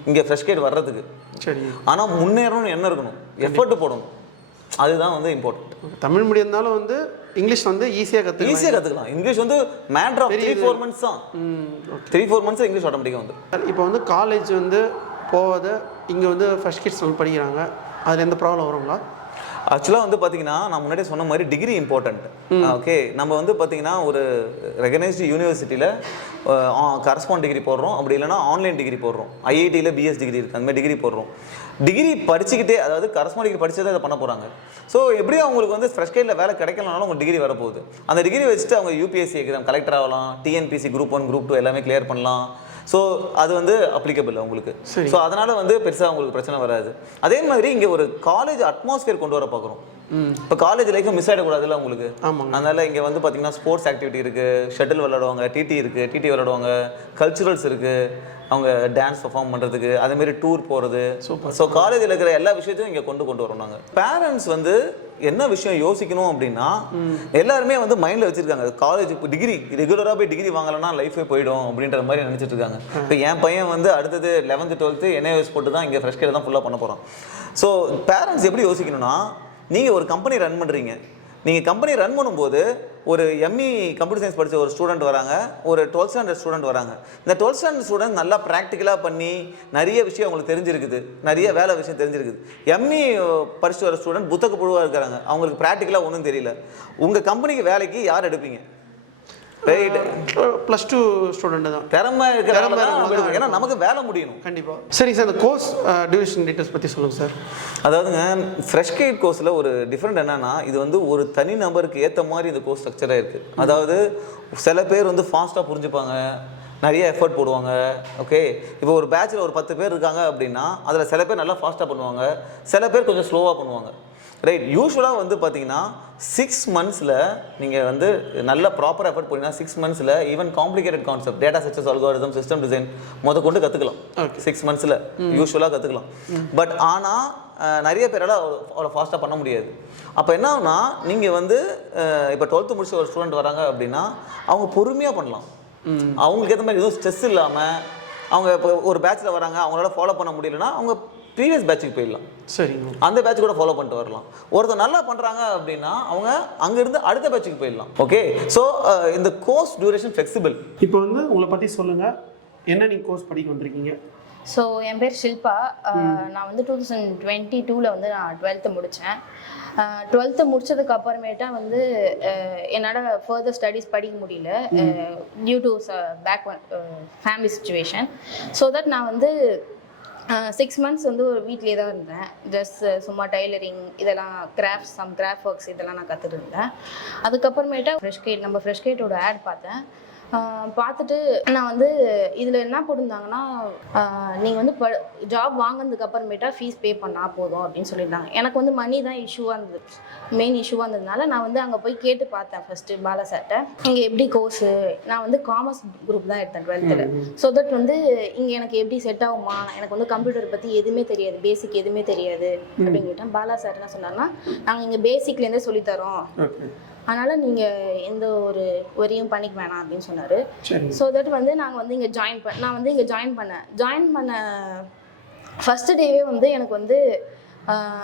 இங்கே ஃப்ரெஷ் கேட் வர்றதுக்கு. சரி, ஆனால் முன்னேறணும்னு என்ன இருக்கணும், எஃபர்ட் போடணும், அதுதான் வந்து இம்பார்ட்டன்ட். தமிழ் மீடியம்னாலும் வந்து இங்கிலீஷ் வந்து ஈஸியாக கற்றுக்கலாம். இங்கிலீஷ் வந்து மேட்டர் ஆஃப் 3-4 months தான். 3-4 months இங்கிலீஷ் ஆட்டோமேட்டிக்காக வந்து. இப்போ வந்து காலேஜ் வந்து போகாத இங்கே வந்து ஃபர்ஸ்ட் கிட்ஸ் வந்து படிக்கிறாங்க, அதில் எந்த ப்ராப்ளம் வருங்களா? ஆக்சுவலாக வந்து பார்த்தீங்கன்னா நான் முன்னாடியே சொன்ன மாதிரி டிகிரி இம்பார்ட்டன்ட். ஓகே, நம்ம வந்து பார்த்தீங்கன்னா ஒரு ரெகனைஸ்டு யூனிவர்சிட்டியில் கரஸ்பாண்ட் டிகிரி போடுறோம், அப்படி இல்லைனா ஆன்லைன் டிகிரி போடுறோம். ஐஐடியில் பிஎஸ் டிகிரி இருக்குது, அந்த மாதிரி டிகிரி போடுறோம். டிகிரி படிச்சுக்கிட்டே, அதாவது கரஸ்பாண்ட் டிகிரி படிச்சதை அதை பண்ண போகிறாங்க. ஸோ எப்படியும் அவங்களுக்கு வந்து ஃப்ரெஷ் கேட்டில் வேலை கிடைக்கலனாலும் அவங்க டிகிரி வரப்போகுது. அந்த டிகிரி வச்சுட்டு அவங்க யூபிஎஸ்சி எக்ஸாம் கலெக்டர் ஆகலாம், டிஎன்பிசி குரூப் 1 குரூப் 2 எல்லாமே கிளியர் பண்ணலாம். ஸோ அது வந்து அப்ளிகபிள் அவங்களுக்கு. ஸோ அதனால் வந்து பெருசாக அவங்களுக்கு பிரச்சனை வராது. அதே மாதிரி இங்கே ஒரு காலேஜ் அட்மாஸ்பியர் கொண்டு வர பார்க்குறோம். இப்போ காலேஜ் லைஃப் மிஸ் ஆகிடக்கூடாதுல்ல உங்களுக்கு. அதனால் இங்கே வந்து பார்த்தீங்கன்னா ஸ்போர்ட்ஸ் ஆக்டிவிட்டி இருக்குது, ஷட்டில் விளையாடுவாங்க, டிடி இருக்குது, டிடி விளையாடுவாங்க, கல்ச்சுரல்ஸ் இருக்குது, அவங்க டான்ஸ் பர்ஃபார்ம் பண்ணுறதுக்கு, அதேமாரி டூர் போகிறது. ஸோ காலேஜில் இருக்கிற எல்லா விஷயத்தையும் இங்கே கொண்டு வரோம் நாங்கள். பேரண்ட்ஸ் வந்து என்ன விஷயம் யோசிக்கணும் அப்படின்னா, எல்லாருமே வந்து மைண்டில் வச்சுருக்காங்க காலேஜ் டிகிரி ரெகுலராக போய் டிகிரி வாங்கலைன்னா லைஃபே போயிடும் அப்படின்ற மாதிரி நினச்சிட்டு இருக்காங்க. இப்போ என் பையன் வந்து அடுத்தது 11th 12th NIOS போட்டு தான் இங்கே ஃப்ரெஷ் கேட் தான் ஃபுல்லாக பண்ண போகிறான். ஸோ பேரண்ட்ஸ் எப்படி யோசிக்கணும்னா, நீங்கள் ஒரு கம்பெனி ரன் பண்ணுறீங்க, நீங்கள் கம்பெனி ரன் பண்ணும்போது ஒரு எம்இ கம்ப்யூட்டர் சயின்ஸ் படித்த ஒரு ஸ்டூடெண்ட் வராங்க, ஒரு 12th standard ஸ்டூடெண்ட் வராங்க. இந்த 12th standard ஸ்டூடெண்ட் நல்லா ப்ராக்டிக்கலாக பண்ணி நிறைய விஷயம் அவங்களுக்கு தெரிஞ்சிருக்குது, நிறைய வேலை விஷயம் தெரிஞ்சிருக்குது. எம்இ படிச்சுட்டு வர ஸ்டூடெண்ட் புத்தக புழுவாக இருக்கிறாங்க, அவங்களுக்கு ப்ராக்டிக்கலாக ஒன்றும் தெரியல. உங்கள் கம்பெனிக்கு வேலைக்கு யார் எடுப்பீங்க? ரைட், +2 ஸ்டூடெண்ட் தான். திறமை ஏன்னா நமக்கு வேலை முடியணும் கண்டிப்பாக. சரி சார், இந்த கோர்ஸ் டியூரேஷன் டீட்டெயில்ஸ் பற்றி சொல்லுங்கள் சார். அதாவதுங்க ஃப்ரெஷ் கேட் கோர்ஸில் ஒரு டிஃப்ரெண்ட் என்னன்னா, இது வந்து ஒரு தனி நபருக்கு ஏற்ற மாதிரி இந்த கோர்ஸ் ஸ்ட்ரக்சராக இருக்குது. அதாவது சில பேர் வந்து ஃபாஸ்ட்டாக புரிஞ்சுப்பாங்க, நிறைய எஃபர்ட் போடுவாங்க. ஓகே, இப்போ ஒரு பேட்சில் ஒரு 10 பேர் இருக்காங்க அப்படின்னா அதில் சில பேர் நல்லா ஃபாஸ்ட்டாக பண்ணுவாங்க, சில பேர் கொஞ்சம் ஸ்லோவாக பண்ணுவாங்க. ரைட், யூஸ்வலாக வந்து பார்த்தீங்கன்னா 6 monthsல நீங்கள் வந்து நல்ல ப்ராப்பர் எஃபர்ட் போனீங்கன்னா 6 monthsல even complicated concept, data structures, algorithm, system design கொண்டு கற்றுக்கலாம். 6 monthsல யூஸ்வலாக கற்றுக்கலாம். பட் ஆனால் நிறைய பேரால் அவ்வளோ ஃபாஸ்ட்டாக பண்ண முடியாது. அப்போ என்ன ஆகுனா, நீங்கள் வந்து இப்போ 12th முடிச்ச ஒரு ஸ்டூடெண்ட் வராங்க அப்படின்னா அவங்க பொறுமையாக பண்ணலாம். அவங்களுக்கு ஏற்ற மாதிரி எதுவும் ஸ்ட்ரெஸ் இல்லாமல், அவங்க இப்போ ஒரு பேட்சில் வராங்க, அவங்களால ஃபாலோ பண்ண முடியலன்னா அவங்க ப்ரீவியஸ் பேட்சுக்கு போயிடலாம். சரி, அந்த பேட்ச் கூட ஃபாலோ பண்ணிட்டு வரலாம். ஒருத்தர் நல்லா பண்ணுறாங்க அப்படின்னா அவங்க அங்கேருந்து அடுத்த பேட்சுக்கு போயிடலாம். ஓகே, ஸோ இந்த கோர்ஸ் டியூரேஷன் ஃப்ளெக்சிபிள். இப்போ வந்து உங்களை பற்றி சொல்லுங்கள், என்ன நீங்கள் கோர்ஸ் படிக்க வந்திருக்கீங்க? ஸோ என் பேர் ஷில்பா. நான் வந்து 2022 வந்து நான் 12th முடித்தேன். 12th முடிச்சதுக்கு அப்புறமேட்டா வந்து என்னால் ஃபர்தர் ஸ்டடீஸ் படிக்க முடியல due to back family situation. So that நான் வந்து 6 months வந்து ஒரு வீட்லேயே தான் இருந்தேன். ஜஸ்ட் சும்மா டைலரிங், இதெல்லாம் கிராஃப்ட் ஒர்க்ஸ் இதெல்லாம் நான் கற்றுட்டு இருந்தேன். அதுக்கப்புறமேட்டா நம்ம ஃப்ரெஷ் கேட்டோட ஆட் பார்த்தேன். பார்த்துட்டு நான் வந்து இதில் என்ன போட்டிருந்தாங்கன்னா, நீங்கள் வந்து ஜாப் வாங்கினதுக்கு அப்புறமேட்டா ஃபீஸ் பே பண்ணால் போதும் அப்படின்னு சொல்லியிருந்தாங்க. எனக்கு வந்து மணி தான் மெயின் இஷ்யூவாக இருந்ததுனால நான் வந்து அங்கே போய் கேட்டு பார்த்தேன் ஃபஸ்ட்டு பாலா சார்ட்ட, இங்கே எப்படி கோர்ஸு, நான் வந்து காமர்ஸ் குரூப் தான் எடுத்தேன் 12th. ஸோ தட் வந்து இங்கே எனக்கு எப்படி செட் ஆகுமா, எனக்கு வந்து கம்ப்யூட்டர் பற்றி எதுவுமே தெரியாது, பேசிக் எதுவுமே தெரியாது அப்படின்னு கேட்டேன். பாலா சார் என்ன சொன்னார்னா, நாங்கள் இங்கே பேசிக்லேருந்தே சொல்லித்தரோம், அதனால் நீங்கள் எந்த ஒரு வரியும் பண்ணிக்க வேணாம் அப்படின்னு சொன்னார். ஸோ தட் வந்து நாங்கள் வந்து இங்கே நான் வந்து இங்கே ஜாயின் பண்ண ஃபஸ்ட்டு டேவே வந்து எனக்கு வந்து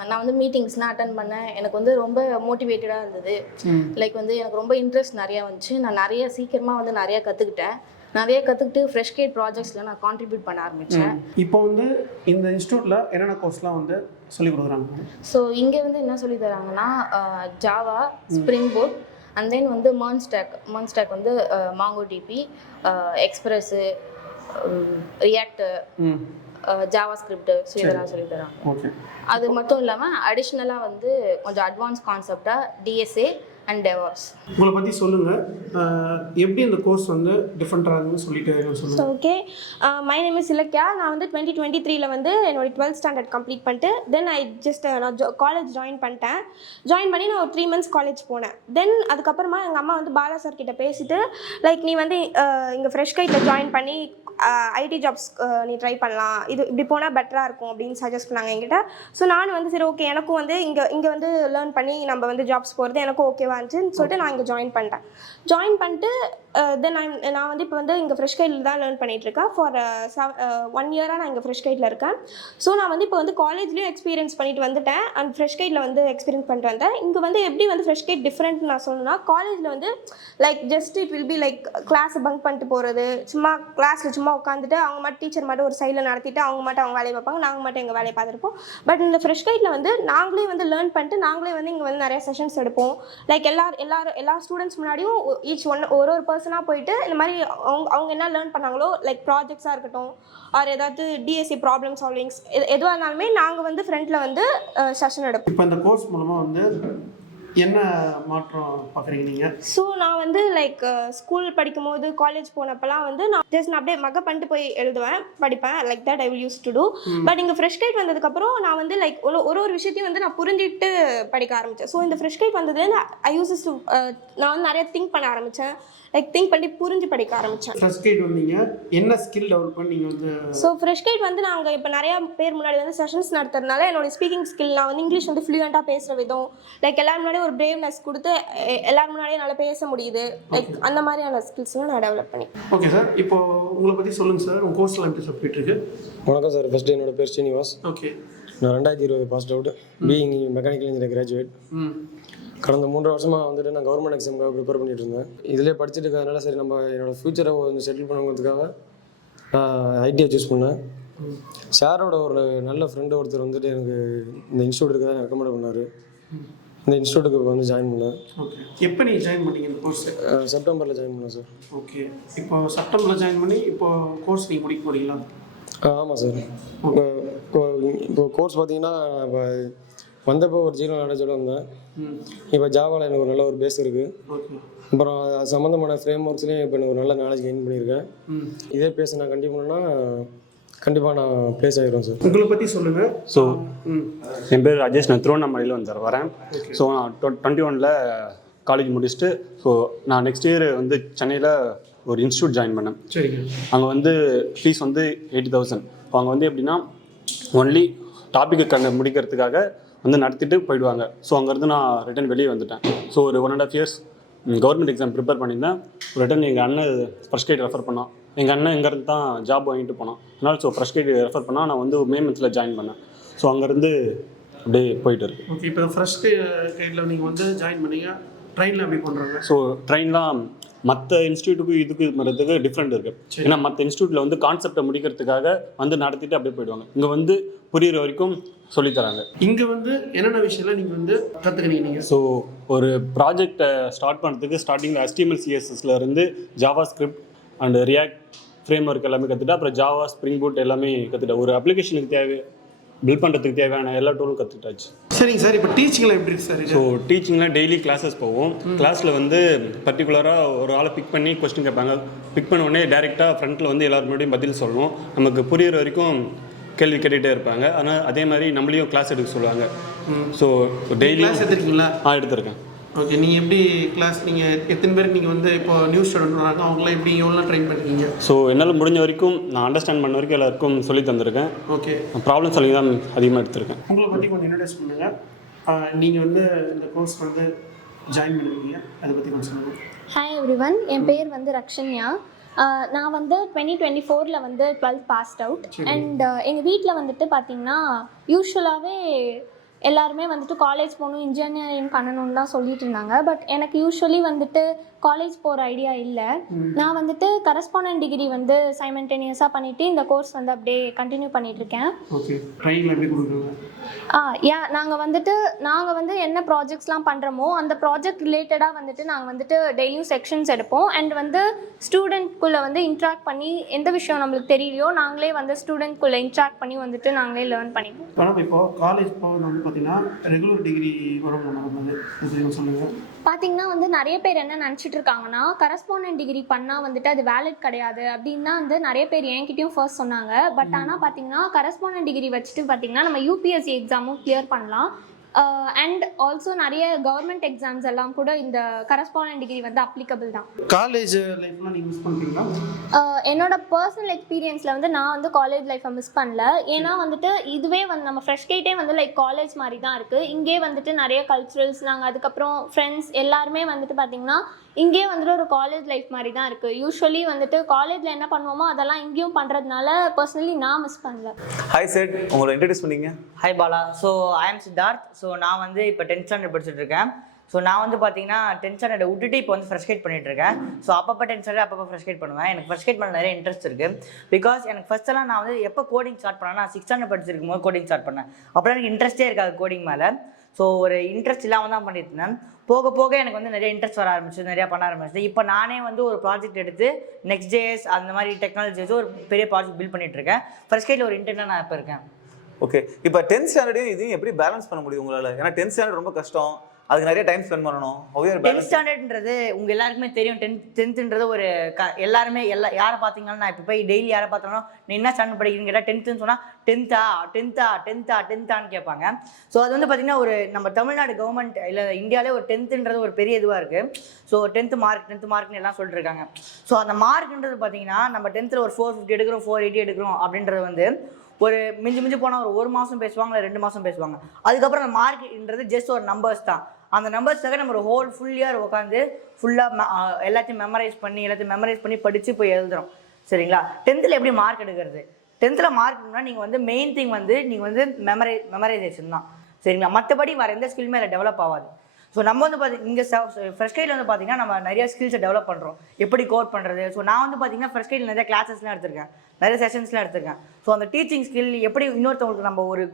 நான் வந்து மீட்டிங்ஸ்லாம் அட்டன் பண்ணேன். எனக்கு வந்து ரொம்ப மோட்டிவேட்டடாக இருந்தது. லைக் வந்து எனக்கு ரொம்ப இன்ட்ரெஸ்ட் நிறையா வந்துச்சு. நான் சீக்கிரமாக வந்து நிறையா கற்றுக்கிட்டேன். நிறைய கற்றுக்கிட்டு ஃப்ரெஷ்கேட் ப்ராஜெக்ட்ஸில் நான் கான்ட்ரிபியூட் பண்ண ஆரம்பித்தேன். இப்போ வந்து இந்த இன்ஸ்டியூட்டில் என்னென்ன கோர்ஸ்லாம் வந்து சொல்லிக் கொடுக்குறாங்க? ஸோ இங்கே வந்து என்ன சொல்லி தராங்கன்னா Java, Spring Boot, and then வந்து MERN ஸ்டாக் வந்து MongoDB, Express, React, JavaScript, so இதெல்லாம் சொல்லி தராங்க. ஓகே. அது மட்டும் இல்லாமல் அடிஷ்னலாக வந்து கொஞ்சம் அட்வான்ஸ் கான்செப்டாக DSA அண்ட் DevOps. உங்களை பற்றி சொல்லுங்கள், எப்படி இந்த கோர்ஸ் வந்து டிஃப்ரெண்ட்டாக சொல்லிட்டு ஸோ சொல்லுங்கள். Okay, my name is Ilakkiya. நான் வந்து 2023 வந்து என்னோட 12th ஸ்டாண்டர்ட் கம்ப்ளீட் பண்ணிட்டு தென் நான் காலேஜ் ஜாயின் பண்ணிட்டேன். ஜாயின் பண்ணி நான் ஒரு 3 months காலேஜ் போனேன். தென் அதுக்கப்புறமா எங்கள் அம்மா வந்து பாலா சார் கிட்ட பேசிட்டு லைக் நீ வந்து இங்கே ஃப்ரெஷ் கைட்டில் ஜாயின் பண்ணி ஐடி ஜாப்ஸ் நீ ட்ரை பண்ணலாம், இது இப்படி போனால் பெட்டராக இருக்கும் அப்படின்னு சஜஸ்ட் பண்ணாங்க என்கிட்ட. ஸோ நானும் வந்து சரி ஓகே, எனக்கும் வந்து இங்கே வந்து லேர்ன் பண்ணி நம்ம வந்து ஜாப்ஸ் போகிறது எனக்கும் ஓகேவா இருந்துச்சுன்னு சொல்லிட்டு நான் இங்கே ஜாயின் பண்ணிட்டேன். ஜாயின் பண்ணிட்டு தென் நான் வந்து இப்போ வந்து இங்கே ஃப்ரெஷ் கைட்டில் தான் லேர்ன் பண்ணிகிட்ருக்கேன். ஃபார் 1 year-ஆக நான் இங்கே ஃப்ரெஷ் கைட்டில் இருக்கேன். ஸோ நான் வந்து இப்போ வந்து காலேஜ்லேயும் எக்ஸ்பீரியன்ஸ் பண்ணிட்டு வந்துட்டேன் அண்ட் ஃப்ரெஷ் கைட்டில் வந்து எக்ஸ்பீரியன்ஸ் பண்ணிட்டு வந்தேன். இங்கே வந்து எப்படி வந்து ஃப்ரெஷ் கைட் டிஃப்ரெண்ட்னு நான் சொல்லணும்னா, காலேஜில் வந்து like just it will be like கிளாஸை பங்க் பண்ணிட்டு போகிறது, சும்மா கிளாஸில் சும்மா உட்காந்துட்டு அவங்க மட்டும் டீச்சர் மட்டும் ஒரு சைடில் நடத்திட்டு அவங்க மட்டும் அவங்க வேலையை பார்ப்பாங்க, நாங்கள் மட்டும் எங்கள் வேலையை பார்த்துருப்போம். பட் இந்த ஃப்ரெஷ் கைட்டில் வந்து நாங்களே வந்து லேர்ன் பண்ணிட்டு நாங்களே வந்து இங்கே வந்து நிறைய செஷன்ஸ் எடுப்போம். லைக் எல்லா ஸ்டூடெண்ட்ஸ் முன்னாடியும் ஒரு பர்சனாக போயிட்டு இந்த மாதிரி அவங்க என்ன லேர்ன் பண்ணாங்களோ லைக் ப்ராஜெக்ட்ஸாக இருக்கட்டும் ஆர் ஏதாவது DSA ப்ராப்ளம் சால்விங்ஸ் எதுவாக இருந்தாலுமே நாங்கள் வந்து ஃப்ரண்ட்டில் வந்து செஷன் எடுப்போம். இப்போ இந்த கோர்ஸ் மூலமாக வந்து என்ன மாற்றம் பார்க்குறீங்க நீங்கள்? ஸோ நான் வந்து லைக் ஸ்கூல் படிக்கும் போது காலேஜ் போனப்பெல்லாம் வந்து நான் அப்படியே மக பண்ணிட்டு போய் படிப்பேன் like that I will use to do. But இங்கே ஃப்ரெஷ் கைட் வந்ததுக்கப்புறம் நான் வந்து லைக் ஒரு விஷயத்தையும் வந்து நான் புரிஞ்சிட்டு படிக்க ஆரம்பித்தேன். ஸோ இந்த ஃப்ரெஷ் கைட் வந்ததுலேருந்து ஐ யூஸ் டு நான் வந்து நிறைய திங்க் பண்ண ஆரம்பித்தேன். லைக் திங்க் பண்ணி புரிஞ்சு படிக்க ஆரம்பித்தேன். ஃப்ரெஷ் கைட் வந்தீங்க, என்ன ஸ்கில் டெவலப் பண்ணி நீங்கள் வந்து? ஸோ ஃப்ரெஷ் கைட் வந்து நாங்கள் இப்போ நிறையா பேர் முன்னாடி வந்து செஷன்ஸ் நடத்துறதுனால என்னோட ஸ்பீக்கிங் ஸ்கில், நான் வந்து இங்கிலீஷ் வந்து ஃப்ளூயண்ட்டாக பேசுகிற விதம், லைக் எல்லாரும் முன்னாடியே ஒரு பிரேவ்னஸ் கொடுத்து எல்லாரும் முன்னாடியே நல்லா பேச முடியுது, லைக் அந்த மாதிரியான ஸ்கில்ஸ்லாம் நான் டெவலப் பண்ணி. ஓகே சார், இப்போ உங்களை பற்றி சொல்லுங்கள் சார், உங்கள் கோர்ஸ்லாம் எப்படி சார் போயிட்டுருக்கு? வணக்கம் சார், ஃபஸ்ட்டு என்னோட பேர் ஸ்ரீனிவாஸ். ஓகே. நான் 2020 passed out, BE mechanical engineer graduate. கடந்த 3 வருஷமாக வந்துட்டு நான் கவர்மெண்ட் எக்ஸாமுக்காக ப்ரிப்பேர் பண்ணிட்டு இருந்தேன். இதிலே படிச்சுட்டு இருக்கிறதுனால சரி நம்ம என்னோடய ஃப்யூச்சரை கொஞ்சம் செட்டில் பண்ணுங்கிறதுக்காக நான் ஐடியை சூஸ் பண்ணேன். சாரோட ஒரு நல்ல ஃப்ரெண்டு ஒருத்தர் வந்துட்டு எனக்கு இந்த இன்ஸ்டியூட் இருக்கிறதா ரெக்கமெண்ட் பண்ணார். இந்த இன்ஸ்டியூட்டுக்கு இப்போ வந்து ஜாயின் பண்ணேன். ஓகே. எப்போ நீங்கள் ஜாயின் பண்ணீங்க இந்த கோர்ஸ்? செப்டம்பரில் ஜாயின் பண்ணேன் சார். ஓகே. இப்போ செப்டம்பரில் ஜாயின் பண்ணி இப்போ கோர்ஸ் நீங்கள் முடிக்க போகிறீங்களா? ஆமாம் சார். இப்போ கோர்ஸ் பார்த்தீங்கன்னா இப்போ வந்தப்போ ஒரு ஜீரோ நாலேஜோட வந்தேன். இப்போ ஜாவாவில் எனக்கு ஒரு நல்ல ஒரு பேஸ் இருக்குது. அப்புறம் அது சம்மந்தமான ஃப்ரேம் ஒர்க்ஸ்லேயும் இப்போ எனக்கு ஒரு நல்ல நாலேஜ் கெயின் பண்ணியிருக்கேன். இதே பேச நான் கண்டிப்பாக நான் ப்ளேஸ் ஆகிடுவேன் சார். உங்களை பற்றி சொல்லுங்கள். ஸோ என் பேர் ராஜேஷ், நான் திருவண்ணாமலையில் வந்து வரேன். ஸோ நான் 21 காலேஜ் முடிச்சுட்டு ஸோ நான் நெக்ஸ்ட் இயர் வந்து சென்னையில் ஒரு இன்ஸ்டியூட் ஜாயின் பண்ணேன். சரிங்க. அங்கே வந்து ஃபீஸ் வந்து 80,000. அங்கே வந்து எப்படின்னா ஒன்லி டாப்பிக்கை முடிக்கிறதுக்காக வந்து நடத்திட்டு போயிடுவாங்க. ஸோ அங்கேருந்து நான் ரிட்டன் வெளியே வந்துட்டேன். ஸோ ஒரு 1.5 years கவர்மெண்ட் எக்ஸாம் ப்ரிப்பேர் பண்ணியிருந்தேன். ரிட்டன் எங்கள் அண்ணன் ஃப்ரெஷ் கைட் ரெஃபர் பண்ணான். எங்கள் அண்ணன் இங்கேருந்து தான் ஜாப் வாங்கிட்டு போனான். அதனால் ஸோ ஃப்ரெஷ் கைட் ரெஃபர் பண்ணால் நான் வந்து மே மந்த்தில் ஜாயின் பண்ணேன். ஸோ அங்கேருந்து அப்படியே போயிட்டு இருக்கு. ஓகே. இப்போ ஃப்ரெஷ் கைட்டில் நீங்கள் வந்து ஜாயின் பண்ணீங்க, ட்ரெயினில் எப்படி பண்ணுறாங்க? ஸோ ட்ரெயின்லாம் மற்ற இன்ஸ்டியூட்டுக்கும் இதுக்கு மறதுக்கு டிஃப்ரெண்ட் இருக்குது. ஏன்னா மற்ற இன்ஸ்டியூட்டில் வந்து கான்செப்டை முடிக்கிறதுக்காக வந்து நடத்திட்டு அப்படியே போயிடுவாங்க. இங்கே வந்து புரிகிற வரைக்கும் சொல்லித்தராங்க. இங்கே வந்து என்னென்ன விஷயம்லாம் நீங்கள் வந்து கற்றுக்கிறீங்க நீங்கள்? ஸோ ஒரு ப்ராஜெக்டை ஸ்டார்ட் பண்ணுறதுக்கு ஸ்டார்டிங்கில் HTML CSSல இருந்து Java script and react frame work எல்லாமே கற்றுட்டு அப்புறம் ஜாவா ஸ்ப்ரிங் பூட் எல்லாமே கற்றுட்டேன். ஒரு அப்ளிகேஷனுக்கு பில்ட் பண்ணுறதுக்கு தேவையான எல்லா டூலும் கற்றுக்கிட்டாச்சு. சரிங்க சார். இப்போ டீச்சிங்லாம் எப்படி இருக்கு சார்? ஸோ டீச்சிங்லாம் டெய்லி கிளாஸஸ் போவோம். கிளாஸில் வந்து பர்டிகுலராக ஒரு ஆளை பிக் பண்ணி கொஸ்டின் கேட்பாங்க. பிக் பண்ண உடனே டேரெக்டாக ஃப்ரண்ட்டில் வந்து எல்லாரும் முன்னாடியும் பதில் சொல்லணும். நமக்கு புரிகிற வரைக்கும் கேள்வி கேட்டுகிட்டே இருப்பாங்க. ஆனால் அதே மாதிரி நம்மளையும் கிளாஸ் எடுக்க சொல்லுவாங்க. ஸோ டெய்லி கிளாஸ் எடுத்துருக்கீங்களா? எடுத்திருக்கேன். ஓகே. நீங்கள் எப்படி கிளாஸ் நீங்கள் எத்தனை பேருக்கு நீங்கள் வந்து இப்போ நியூ ஸ்டூடெண்ட் வராங்க அவங்களாம் எப்படி எவ்வளோ ட்ரெயின் பண்ணிருக்கீங்க? ஸோ என்னால் முடிஞ்ச வரைக்கும் நான் அண்டர்ஸ்டாண்ட் பண்ண வரைக்கும் எல்லாருக்கும் சொல்லி தந்திருக்கேன். ஓகே. ப்ராப்ளம் சொல்லி தான் அதிகமாக எடுத்திருக்கேன். உங்களை பற்றி கொஞ்சம் இன்ட்ரடியூஸ் பண்ணுங்கள். நீங்கள் வந்து இந்த கோர்ஸ் வந்து ஜாயின் பண்ணிருக்கீங்க, அதை பற்றி கொஞ்சம் சொல்லுங்கள். ஹாய் எவ்ரிவன், என் பேர் வந்து ரக்ஷன்யா. நான் வந்து 2024 வந்து 12th பாஸ்ட் அவுட். அண்ட் எங்கள் வீட்டில் வந்துட்டு பார்த்திங்கன்னா யூஸ்வலாகவே எல்லாருமே வந்துட்டு காலேஜ் போகணும் இன்ஜினியரிங் பண்ணணும்னு தான் சொல்லிட்டு இருந்தாங்க. பட் எனக்கு யூஸ்வலி வந்துட்டு காலேஜ் போகிற ஐடியா இல்லை. நான் வந்துட்டு கரஸ்பாண்டன்ட் டிகிரி வந்து சைமல்டேனியஸாக பண்ணிவிட்டு இந்த கோர்ஸ் வந்து அப்படியே கண்டினியூ பண்ணிகிட்ருக்கேன். ஓகே, ட்ரைனிங் எப்படி கொடுக்குறாங்க? நாங்கள் வந்து என்ன ப்ராஜெக்ட்ஸ்லாம் பண்ணுறோமோ அந்த ப்ராஜெக்ட் ரிலேட்டடாக வந்துட்டு நாங்கள் வந்துட்டு டெய்லியும் செக்ஷன்ஸ் எடுப்போம். அண்ட் வந்து ஸ்டூடெண்ட்குள்ளே வந்து இன்ட்ராக்ட் பண்ணி எந்த விஷயம் நம்மளுக்கு தெரியலையோ நாங்களே வந்து ஸ்டூடெண்ட்குள்ளே இன்ட்ராக்ட் பண்ணி வந்துட்டு நாங்களே லேர்ன் பண்ணிப்போம். ஆனால் இப்போ காலேஜ் போகிறது வந்து பார்த்தீங்கன்னா ரெகுலர் டிகிரி வரும் நம்ம சொல்லுங்கள். பார்த்தீங்கன்னா வந்து நிறைய பேர் என்ன நினச்சிட்டு இருக்காங்கன்னா கரஸ்பாண்டன்ட் டிகிரி பண்ணால் வந்துட்டு அது வேலிட் கிடையாது அப்படின்னு தான் வந்து நிறைய பேர் என்கிட்டயும் ஃபர்ஸ்ட் சொன்னாங்க. பட் ஆனால் பார்த்தீங்கன்னா கரஸ்பாண்டன்ட் டிகிரி வச்சுட்டு பார்த்தீங்கன்னா நம்ம யூபிஎஸ்சி எக்ஸாமும் கிளியர் பண்ணலாம். அண்ட் ஆல்சோ நிறைய கவர்மெண்ட் எக்ஸாம்ஸ் எல்லாம் கூட இந்த கரஸ்பாண்டன்ட் டிகிரி வந்து அப்ளிகபிள் தான். காலேஜ் லைஃப்லாம் நீங்கள் மிஸ் பண்ணுறீங்களா? என்னோட பர்சனல் எக்ஸ்பீரியன்ஸில் வந்து நான் வந்து காலேஜ் லைஃப்பை மிஸ் பண்ணல. ஏன்னா வந்துட்டு இதுவே வந்து நம்ம ஃப்ரெஷ் கேட்டே வந்து லைக் காலேஜ் மாதிரி தான் இருக்குது. இங்கே வந்துட்டு நிறைய கல்ச்சுரல்ஸ் நாங்கள் அதுக்கப்புறம் ஃப்ரெண்ட்ஸ் எல்லாருமே வந்துட்டு பார்த்திங்கன்னா இங்கே வந்துட்டு ஒரு காலேஜ் லைஃப் மாதிரி தான் இருக்குது. யூஸ்வலி வந்துட்டு காலேஜில் என்ன பண்ணுவோமோ அதெல்லாம் இங்கேயும் பண்ணுறதுனால பர்சனலி நான் மிஸ் பண்ணல. ஹாய் சார், உங்களை இன்ட்ரடியூஸ் பண்ணீங்க. ஹாய் பாலா. ஸோ ஐ ஆம் சித்தார்த். ஸோ நான் வந்து இப்போ 10th ஸ்டாண்டர்ட் படிச்சுட்டு இருக்கேன். ஸோ நான் வந்து பார்த்தீங்கன்னா 10th ஸ்டாண்டர்ட் விட்டுட்டு இப்போ வந்து ஃப்ரெஷ் கேட் பண்ணிட்டு இருக்கேன். ஸோ அப்பப்போ 10th ஸ்டாண்டர்ட் அப்பப்போ ஃப்ரெஷ் கேட் பண்ணுவேன். எனக்கு ஃப்ரெஷ் கேட் பண்ண நிறைய இன்ட்ரெஸ்ட் இருக்குது. பிகாஸ் எனக்கு ஃபஸ்ட்டெல்லாம் நான் வந்து எப்போ கோடிங் ஸ்டார்ட் பண்ணேன், நான் 6th ஸ்டாண்டர்ட் படிச்சிருக்கும் போது கோடிங் ஸ்டார்ட் பண்ணேன். அப்புறம் எனக்கு இன்ட்ரெஸ்ட்டே இருக்காது கோடிங் மேலே. ஸோ ஒரு இன்ட்ரெஸ்ட் இல்லாமல் தான் பண்ணிட்டு இருந்தேன். போக போக எனக்கு வந்து நிறைய இன்ட்ரெஸ்ட் வர ஆரம்பிச்சு, நிறையா பண்ண ஆரம்பிச்சு. இப்போ நானே வந்து ஒரு ப்ராஜெக்ட் எடுத்து Next.js அந்த மாதிரி டெக்னாலஜிஸ் ஒரு பெரிய ப்ராஜெக்ட் பில்ட் பண்ணிட்டு இருக்கேன். ஃபர்ஸ்ட் கேட்டில் ஒரு இன்டர்னாக நான் இப்போ இருக்கேன். ஓகே, இப்போ 10th ஸ்டாண்டர்டையும் இதையும் எப்படி பேலன்ஸ் பண்ண முடியும் உங்களால்? ஏன்னா 10th ஸ்டாண்டர்ட் ரொம்ப கஷ்டம், அதுக்கு நிறைய டைம் ஸ்பெண்ட் பண்ணணும். 10th ஸ்டாண்டர்ட்ன்றது உங்கள் எல்லாருக்குமே தெரியும். 10th ஒரு எல்லாருமே யாரை பார்த்தீங்கன்னா நான் இப்போ போய் டெய்லி யாரை பார்த்தாலும் நீ என்ன ஸ்டாண்டர்ட் படிக்கிறீன்னு கேட்டால் 10th சொன்னால் 10th கேட்பாங்க. ஸோ அது வந்து பார்த்தீங்கன்னா ஒரு நம்ம தமிழ்நாடு கவர்மெண்ட் இல்லை இந்தியாவிலே ஒரு 10th ஒரு பெரிய இதுவாக இருக்குது. ஸோ 10th மார்க்னு எல்லாம் சொல்லிட்டு இருக்காங்க. ஸோ அந்த மார்க்ன்றது பார்த்தீங்கன்னா நம்ம 10th ஒரு 450 எடுக்கிறோம் 480 எடுக்கிறோம் அப்படின்றது வந்து ஒரு மிஞ்சி போனால் ஒரு மாதம் பேசுவாங்க, இல்லை 2 மாதம் பேசுவாங்க. அதுக்கப்புறம் அந்த மார்க்ன்றது ஜஸ்ட் ஒரு நம்பர்ஸ் தான். அந்த நம்பர்ஸாக நம்ம ஒரு ஃபுல் இயர் உட்காந்து ஃபுல்லாக எல்லாத்தையும் மெமரைஸ் பண்ணி படித்து போய் எழுதுகிறோம். சரிங்களா? 10th எப்படி மார்க் எடுக்கிறது? 10th மார்க்னா நீங்கள் வந்து மெயின் திங் வந்து நீங்கள் வந்து மெமரைசேஷன் தான். சரிங்களா? மற்றபடி வேறு எந்த ஸ்கில்லுமே அதில் டெவலப் ஆகாது. ஸோ நம்ம வந்து இங்கே ஃப்ரெஷ் கைடில் வந்து பார்த்தீங்கன்னா நம்ம நிறைய ஸ்கில்ஸை டெவலப் பண்ணுறோம். எப்படி கோட் பண்ணுறது. ஸோ நான் வந்து பார்த்தீங்கன்னா ஃப்ரெஷ் கைடில் நிறைய கிளாஸஸ்லாம் எடுத்திருக்கேன், நிறைய செஷன்ஸ்லாம் எடுத்திருக்கேன். ஸோ அந்த டீச்சிங் ஸ்கில் எப்படி இன்னொருத்தவங்களுக்கு நம்ம ஒரு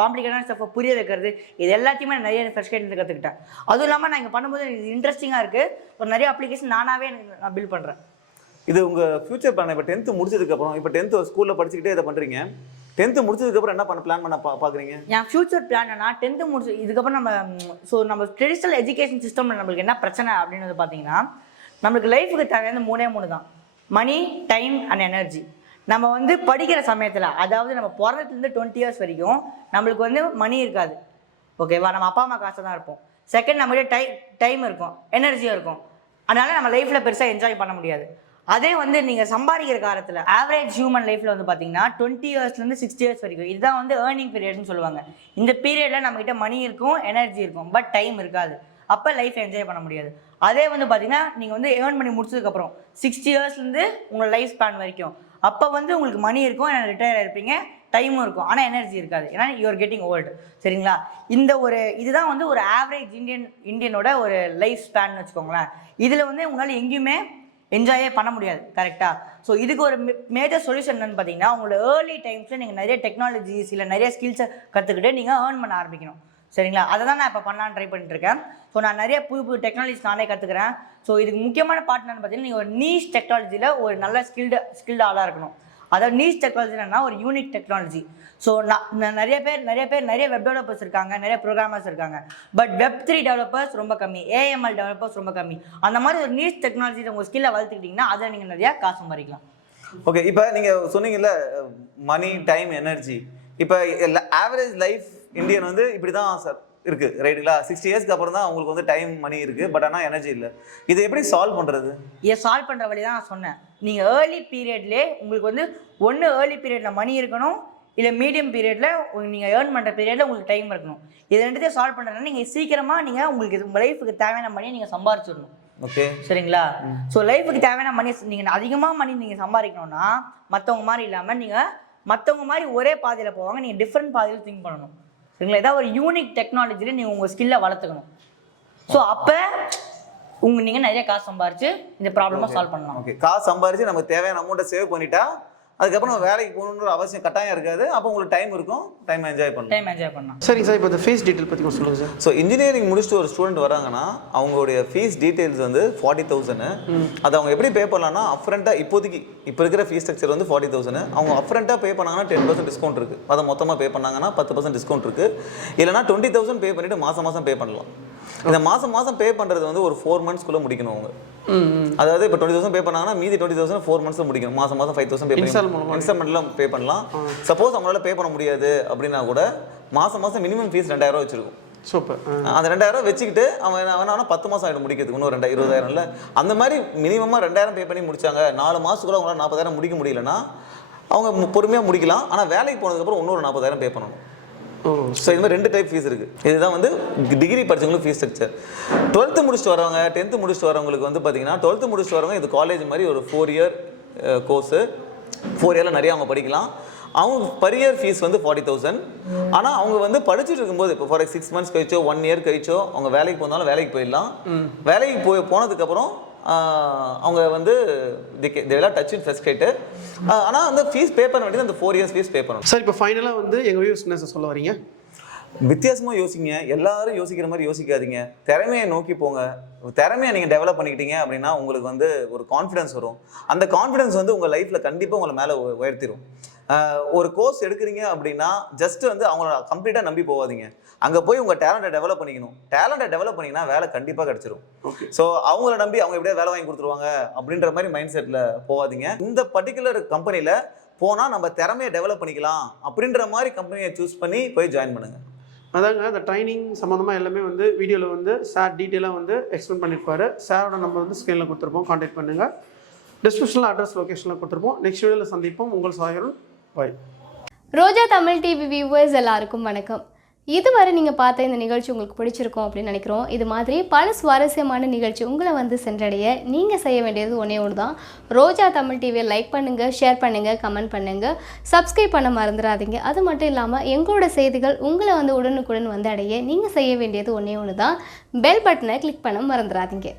காம்ப்ளிகேட்டான ஸ்டஃப்பை புரிய வைக்கிறது, இது எல்லாத்தையுமே நிறைய ஃப்ரெஷ் கைடில் கற்றுக்கிட்டேன். அதுவும் இல்லாமல் நான் இங்கே பண்ணும்போது இது இன்ட்ரெஸ்டிங்காக இருக்குது. ஒரு நிறைய அப்ளிகேஷன் நானாகவே நான் பில்ட் பண்ணுறேன். இது உங்கள் ஃபியூச்சர் பிளான். இப்போ 10th முடிச்சதுக்கப்புறம் இப்போ 10th ஸ்கூலில் படிச்சுக்கிட்டே இதை பண்ணுறீங்க. 10th முடிச்சதுக்கப்புறம் என்ன பிளான் பண்ண பார்க்குறீங்க? என் ஃபியூச்சர் பிளான்னா 10th முடிச்சு இதுக்கப்புறம் நம்ம ட்ரெடிஷ்னல் எஜுகேஷன் சிஸ்டமில் நம்மளுக்கு என்ன பிரச்சனை அப்படின்னு பார்த்தீங்கன்னா நம்மளுக்கு லைஃபுக்கு தேவையான 3 தான்: மணி, டைம் அண்ட் எனர்ஜி. நம்ம வந்து படிக்கிற சமயத்தில், அதாவது நம்ம பிறந்ததுலேருந்து 20 years வரைக்கும் நம்மளுக்கு வந்து மணி இருக்காது. ஓகேவா? நம்ம அப்பா அம்மா காசு தான் இருப்போம். செகண்ட் நம்மகிட்ட டைம் இருக்கும், எனர்ஜியும் இருக்கும். அதனால் நம்ம லைஃப்பில் பெருசாக என்ஜாய் பண்ண முடியாது. அதே வந்து நீங்கள் சம்பாதிக்கிற காலத்தில் ஆவரேஜ் ஹியூமன் லைஃப்பில் வந்து பார்த்தீங்கன்னா 20 yearsலேருந்து 60 years வரைக்கும் இதுதான் வந்து ஏர்னிங் பீரியட்னு சொல்லுவாங்க. இந்த பீரியடில் நம்மகிட்ட மணி இருக்கும், எனர்ஜி இருக்கும், பட் டைம் இருக்காது. அப்போ லைஃப் என்ஜாய் பண்ண முடியாது. அதே வந்து பார்த்தீங்கன்னா நீங்கள் வந்து ஏர்ன் பண்ணி முடிச்சதுக்கப்புறம் 60 yearsலேருந்து உங்கள் லைஃப் ஸ்பேன் வரைக்கும் அப்போ வந்து உங்களுக்கு மணி இருக்கும், ரிட்டையர் ஆகிருப்பீங்க, டைமும் இருக்கும், ஆனால் எனர்ஜி இருக்காது. ஏன்னா யூஆர் கெட்டிங் ஓல்டு. சரிங்களா? இதுதான் வந்து ஒரு ஆவரேஜ் இந்தியனோட ஒரு லைஃப் ஸ்பேன் வச்சுக்கோங்களேன். இதில் வந்து உங்களால் எங்கேயுமே என்ஜாயே பண்ண முடியாது. கரெக்டாக? ஸோ இதுக்கு ஒரு மேஜர் சொல்யூஷன் என்னன்னு பார்த்தீங்கன்னா உங்களோட ஏர்லி டைம்ஸில் நீங்கள் நிறைய டெக்னாலஜிஸ் இல்லை நிறைய ஸ்கில்ஸை கற்றுக்கிட்டு நீங்கள் ஏர்ன் பண்ண ஆரம்பிக்கணும். சரிங்களா? அதை தான் நான் இப்போ பண்ணலான்னு ட்ரை பண்ணிட்டுருக்கேன். ஸோ நான் நிறைய புது டெக்னாலஜிஸ் நானே கற்றுக்கிறேன். ஸோ இதுக்கு முக்கியமான பார்ட் என்னன்னு பார்த்தீங்கன்னா நீங்கள் ஒரு நீஷ் டெக்னாலஜியில் ஒரு நல்ல ஸ்கில்டு ஆளாக இருக்கணும். அதாவது நீஷ் டெக்னாலஜினா ஒரு யூனிக் டெக்னாலஜி. ஸோ நான் நிறைய பேர் நிறைய வெப் டெவலப்பர்ஸ் இருக்காங்க, நிறைய ப்ரோக்ராமர்ஸ் இருக்காங்க. பட் Web3 டெவலப்பர்ஸ் ரொம்ப கம்மி, AML டெவலப்பர்ஸ் ரொம்ப கம்மி. அந்த மாதிரி ஒரு நீஷ் டெக்னாலஜி உங்கள் ஸ்கில்லை வளர்த்துக்கிட்டிங்கன்னா அதை நீங்கள் நிறையா காசு சம்பாதிக்கலாம். ஓகே, இப்போ நீங்கள் சொன்னீங்கல்ல மணி, டைம், எனர்ஜி. இப்போ ஆவரேஜ் லைஃப் இந்தியன் வந்து இப்படி தான் சார் இருக்குது, ரைட்டுங்களா? 60 yearsக்கு அப்புறம் தான் உங்களுக்கு வந்து டைம், மணி இருக்குது, பட் ஆனால் எனர்ஜி இல்லை. இதை எப்படி சால்வ் பண்ணுறது? இதை சால்வ் பண்ணுற வழி தான் நான் சொன்னேன். நீங்கள் ஏர்லி பீரியட்லேயே உங்களுக்கு வந்து ஒன்று ஏர்லி பீரியடில் மணி இருக்கணும், இல்லை மீடியம் பீரியடில் நீங்கள் ஏர்ன் பண்ணுற பீரியடில் உங்களுக்கு டைம் இருக்கணும். இது ரெண்டுத்தையும் சால்வ் பண்ணுறதுனா நீங்கள் சீக்கிரமாக உங்களுக்கு உங்கள் லைஃபுக்கு தேவையான மணியை நீங்கள் சம்பாரிச்சிடணும். ஓகே, சரிங்களா? ஸோ லைஃபுக்கு தேவையான மணி நீங்கள் அதிகமாக மணி நீங்கள் சம்பாதிக்கணும்னா மற்றவங்க மாதிரி இல்லாமல் நீங்கள் மற்றவங்க மாதிரி ஒரே பாதையில் போவாங்க, நீங்கள் டிஃப்ரெண்ட் பாதையில் திங்க் பண்ணணும். சரிங்களா? ஏதாவது ஒரு யூனிக் டெக்னாலஜியில் நீங்கள் உங்கள் ஸ்கில்லை வளர்த்துக்கணும். ஸோ அப்போ நீங்கள் நிறைய காசு சம்பாரிச்சு இந்த ப்ராப்ளமாக சால்வ் பண்ணலாம். ஓகே, காசு சம்பாரிச்சு நமக்கு தேவையான அமௌண்ட்டை சேவ் பண்ணிட்டா அதுக்கப்புறம் நம்ம வேலைக்கு போகணுன்ற அவசியம் கட்டாயம் இருக்காது. அப்போ உங்களுக்கு டைம் இருக்கும், டைம் என்ஜாய் பண்ணலாம். சரிங்க சார், இப்போ இந்த ஃபீஸ் டீட்டெயில் பற்றி கொஞ்சம் சொல்லுங்கள் சார். ஸோ இன்ஜினியரிங் முடிச்சுட்டு ஒரு ஸ்டூடெண்ட் வராங்கன்னா அவங்களுடைய ஃபீஸ் டீட்டெயில்ஸ் வந்து 40,000. அதை அவங்க எப்படி பே பண்ணலாம்னா அப்ரண்ட்டாக இப்போதைக்கு இப்போ இருக்கிற ஃபீஸ் ஸ்ட்ரக்சர் வந்து 40,000. அவங்க அப்ரண்ட்டாக பே பண்ணாங்கன்னா 10% டிஸ்கவுண்ட் இருக்குது. அதை மொத்தமாக பே பண்ணாங்கன்னா 10% டிஸ்கவுண்ட் இருக்குது. இல்லைனா 20,000 பே பண்ணிவிட்டு மாதம் பே பண்ணலாம். இந்த மாதம் பே பண்ணுறது வந்து ஒரு 4 monthsக்குள்ளே முடிக்கணும் அவங்க. அதாவது இப்போ 20,000 பே பண்ணாங்கன்னா மீதி 20,000 4 months முடிக்கணும். மாதம் 5,000 பே பண்ணி இன்ஸ்டால்மெண்ட்லாம் பே பண்ணலாம். சப்போஸ் அவங்களால பே பண்ண முடியாது அப்படின்னா கூட மாதம் மினிமம் ஃபீஸ் 2,000 வச்சிருக்கும். சூப்பர். அந்த 2,000 வச்சுக்கிட்டு அவன் 10 மாதம் ஆகிடும் முடிக்கிறதுக்கு. இன்னும் 20,000 இல்லை, அந்த மாதிரி மினிமமாக 2,000 பே பண்ணி முடிச்சாங்க. 4 மாதத்துக்குள்ள அவங்களால 40,000 முடிக்க முடியலன்னா அவங்க பொறுமையாக முடிக்கலாம். ஆனால் வேலைக்கு போனதுக்கப்புறம் இன்னொரு 40,000 பே பண்ணணும். ஸோ இது மாதிரி 2 டைப் ஃபீஸ் இருக்குது. இதுதான் வந்து டிகிரி படித்தவங்களுக்கு ஃபீஸ் ஸ்ட்ரக்சர். 12th முடிச்சுட்டு வரவங்க, 10th முடிச்சுட்டு வரவங்களுக்கு வந்து பார்த்தீங்கன்னா 12th முடிச்சுட்டு வரவங்க இது காலேஜ் மாதிரி ஒரு 4 year கோர்ஸு. 4 yearல நிறைய அவங்க படிக்கலாம். அவங்க பர் இயர் ஃபீஸ் வந்து 40,000. ஆனால் அவங்க வந்து படிச்சுட்டு இருக்கும்போது இப்போ ஃபார் 6 months கழிச்சோ 1 year கழிச்சோ அவங்க வேலைக்கு போனாலும் வேலைக்கு போயிடலாம். வேலைக்கு போனதுக்கப்புறம் அவங்க வந்து இதெல்லாம் டச் இன் ஃபர்ஸ்ட் கேட்டு. ஆனால் வந்து ஃபீஸ் பே பண்ண வேண்டியது அந்த 4 years ஃபீஸ் பே பண்ணணும். சார் இப்போ ஃபைனலாக வந்து எங்கள் வியூஸ் என்ன சார் சொல்ல வரீங்க? வித்தியாசமாக யோசிங்க. எல்லாரும் யோசிக்கிற மாதிரி யோசிக்காதீங்க. திறமையை நோக்கி போங்க. திறமையை நீங்கள் டெவலப் பண்ணிக்கிட்டீங்க அப்படின்னா உங்களுக்கு வந்து ஒரு கான்ஃபிடன்ஸ் வரும். அந்த கான்ஃபிடன்ஸ் வந்து உங்கள் லைஃப்பில் கண்டிப்பாக உங்களை மேலே உயர்த்திடும். ஒரு கோர்ஸ் எடுக்கிறீங்க அப்படின்னா ஜஸ்ட் வந்து அவங்கள கம்ப்ளீட்டாக நம்பி போகாதீங்க. அங்கே போய் உங்கள் டேலண்ட்டை டெவலப் பண்ணிக்கணும். டேலண்ட்டை டெவலப் பண்ணிங்கன்னா வேலை கண்டிப்பாக கிடச்சிரும். ஸோ அவங்கள நம்பி அவங்க எப்படியா வேலை வாங்கி கொடுத்துருவாங்க அப்படின்ற மாதிரி மைண்ட் செட்டில் போகாதீங்க. இந்த பர்டிகுலர் கம்பெனியில் போனால் நம்ம திறமையை டெவலப் பண்ணிக்கலாம் அப்படின்ற மாதிரி கம்பெனியை சூஸ் பண்ணி போய் ஜாயின் பண்ணுங்கள். அதாங்க அந்த ட்ரைனிங் சம்மந்தமாக எல்லாமே வந்து வீடியோவில் வந்து சார் டீட்டெயிலாக வந்து எக்ஸ்பிளைன் பண்ணியிருப்பாரு. சாரோட நம்ம வந்து ஸ்க்ரீனில் கொடுத்துருப்போம், கான்டாக்ட் பண்ணுங்கள். டிஸ்கிரிப்ஷனில் அட்ரஸ் லொக்கேஷனில் கொடுத்துருப்போம். நெக்ஸ்ட் வீடியோவில் சந்திப்போம். உங்கள் சாயருள். பாய். ரோஜா தமிழ் டிவி வியூவர்ஸ் எல்லாருக்கும் வணக்கம். இதுவரை நீங்கள் பார்த்த இந்த நிகழ்ச்சி உங்களுக்கு பிடிச்சிருக்கும் அப்படின்னு நினைக்கிறோம். இது மாதிரி பல சுவாரஸ்யமான நிகழ்ச்சி உங்களை வந்து சென்றடைய நீங்கள் செய்ய வேண்டியது ஒன்றே ஒன்று தான். ரோஜா தமிழ் டிவியை லைக் பண்ணுங்கள், ஷேர் பண்ணுங்கள், கமெண்ட் பண்ணுங்கள், சப்ஸ்கிரைப் பண்ண மறந்துடாதீங்க. அது மட்டும் இல்லாமல் எங்களோட செய்திகள் உங்களை வந்து உடனுக்குடன் வந்து அடைய நீங்கள் செய்ய வேண்டியது ஒன்றே ஒன்று தான். பெல் பட்டனை கிளிக் பண்ண மறந்துடாதீங்க.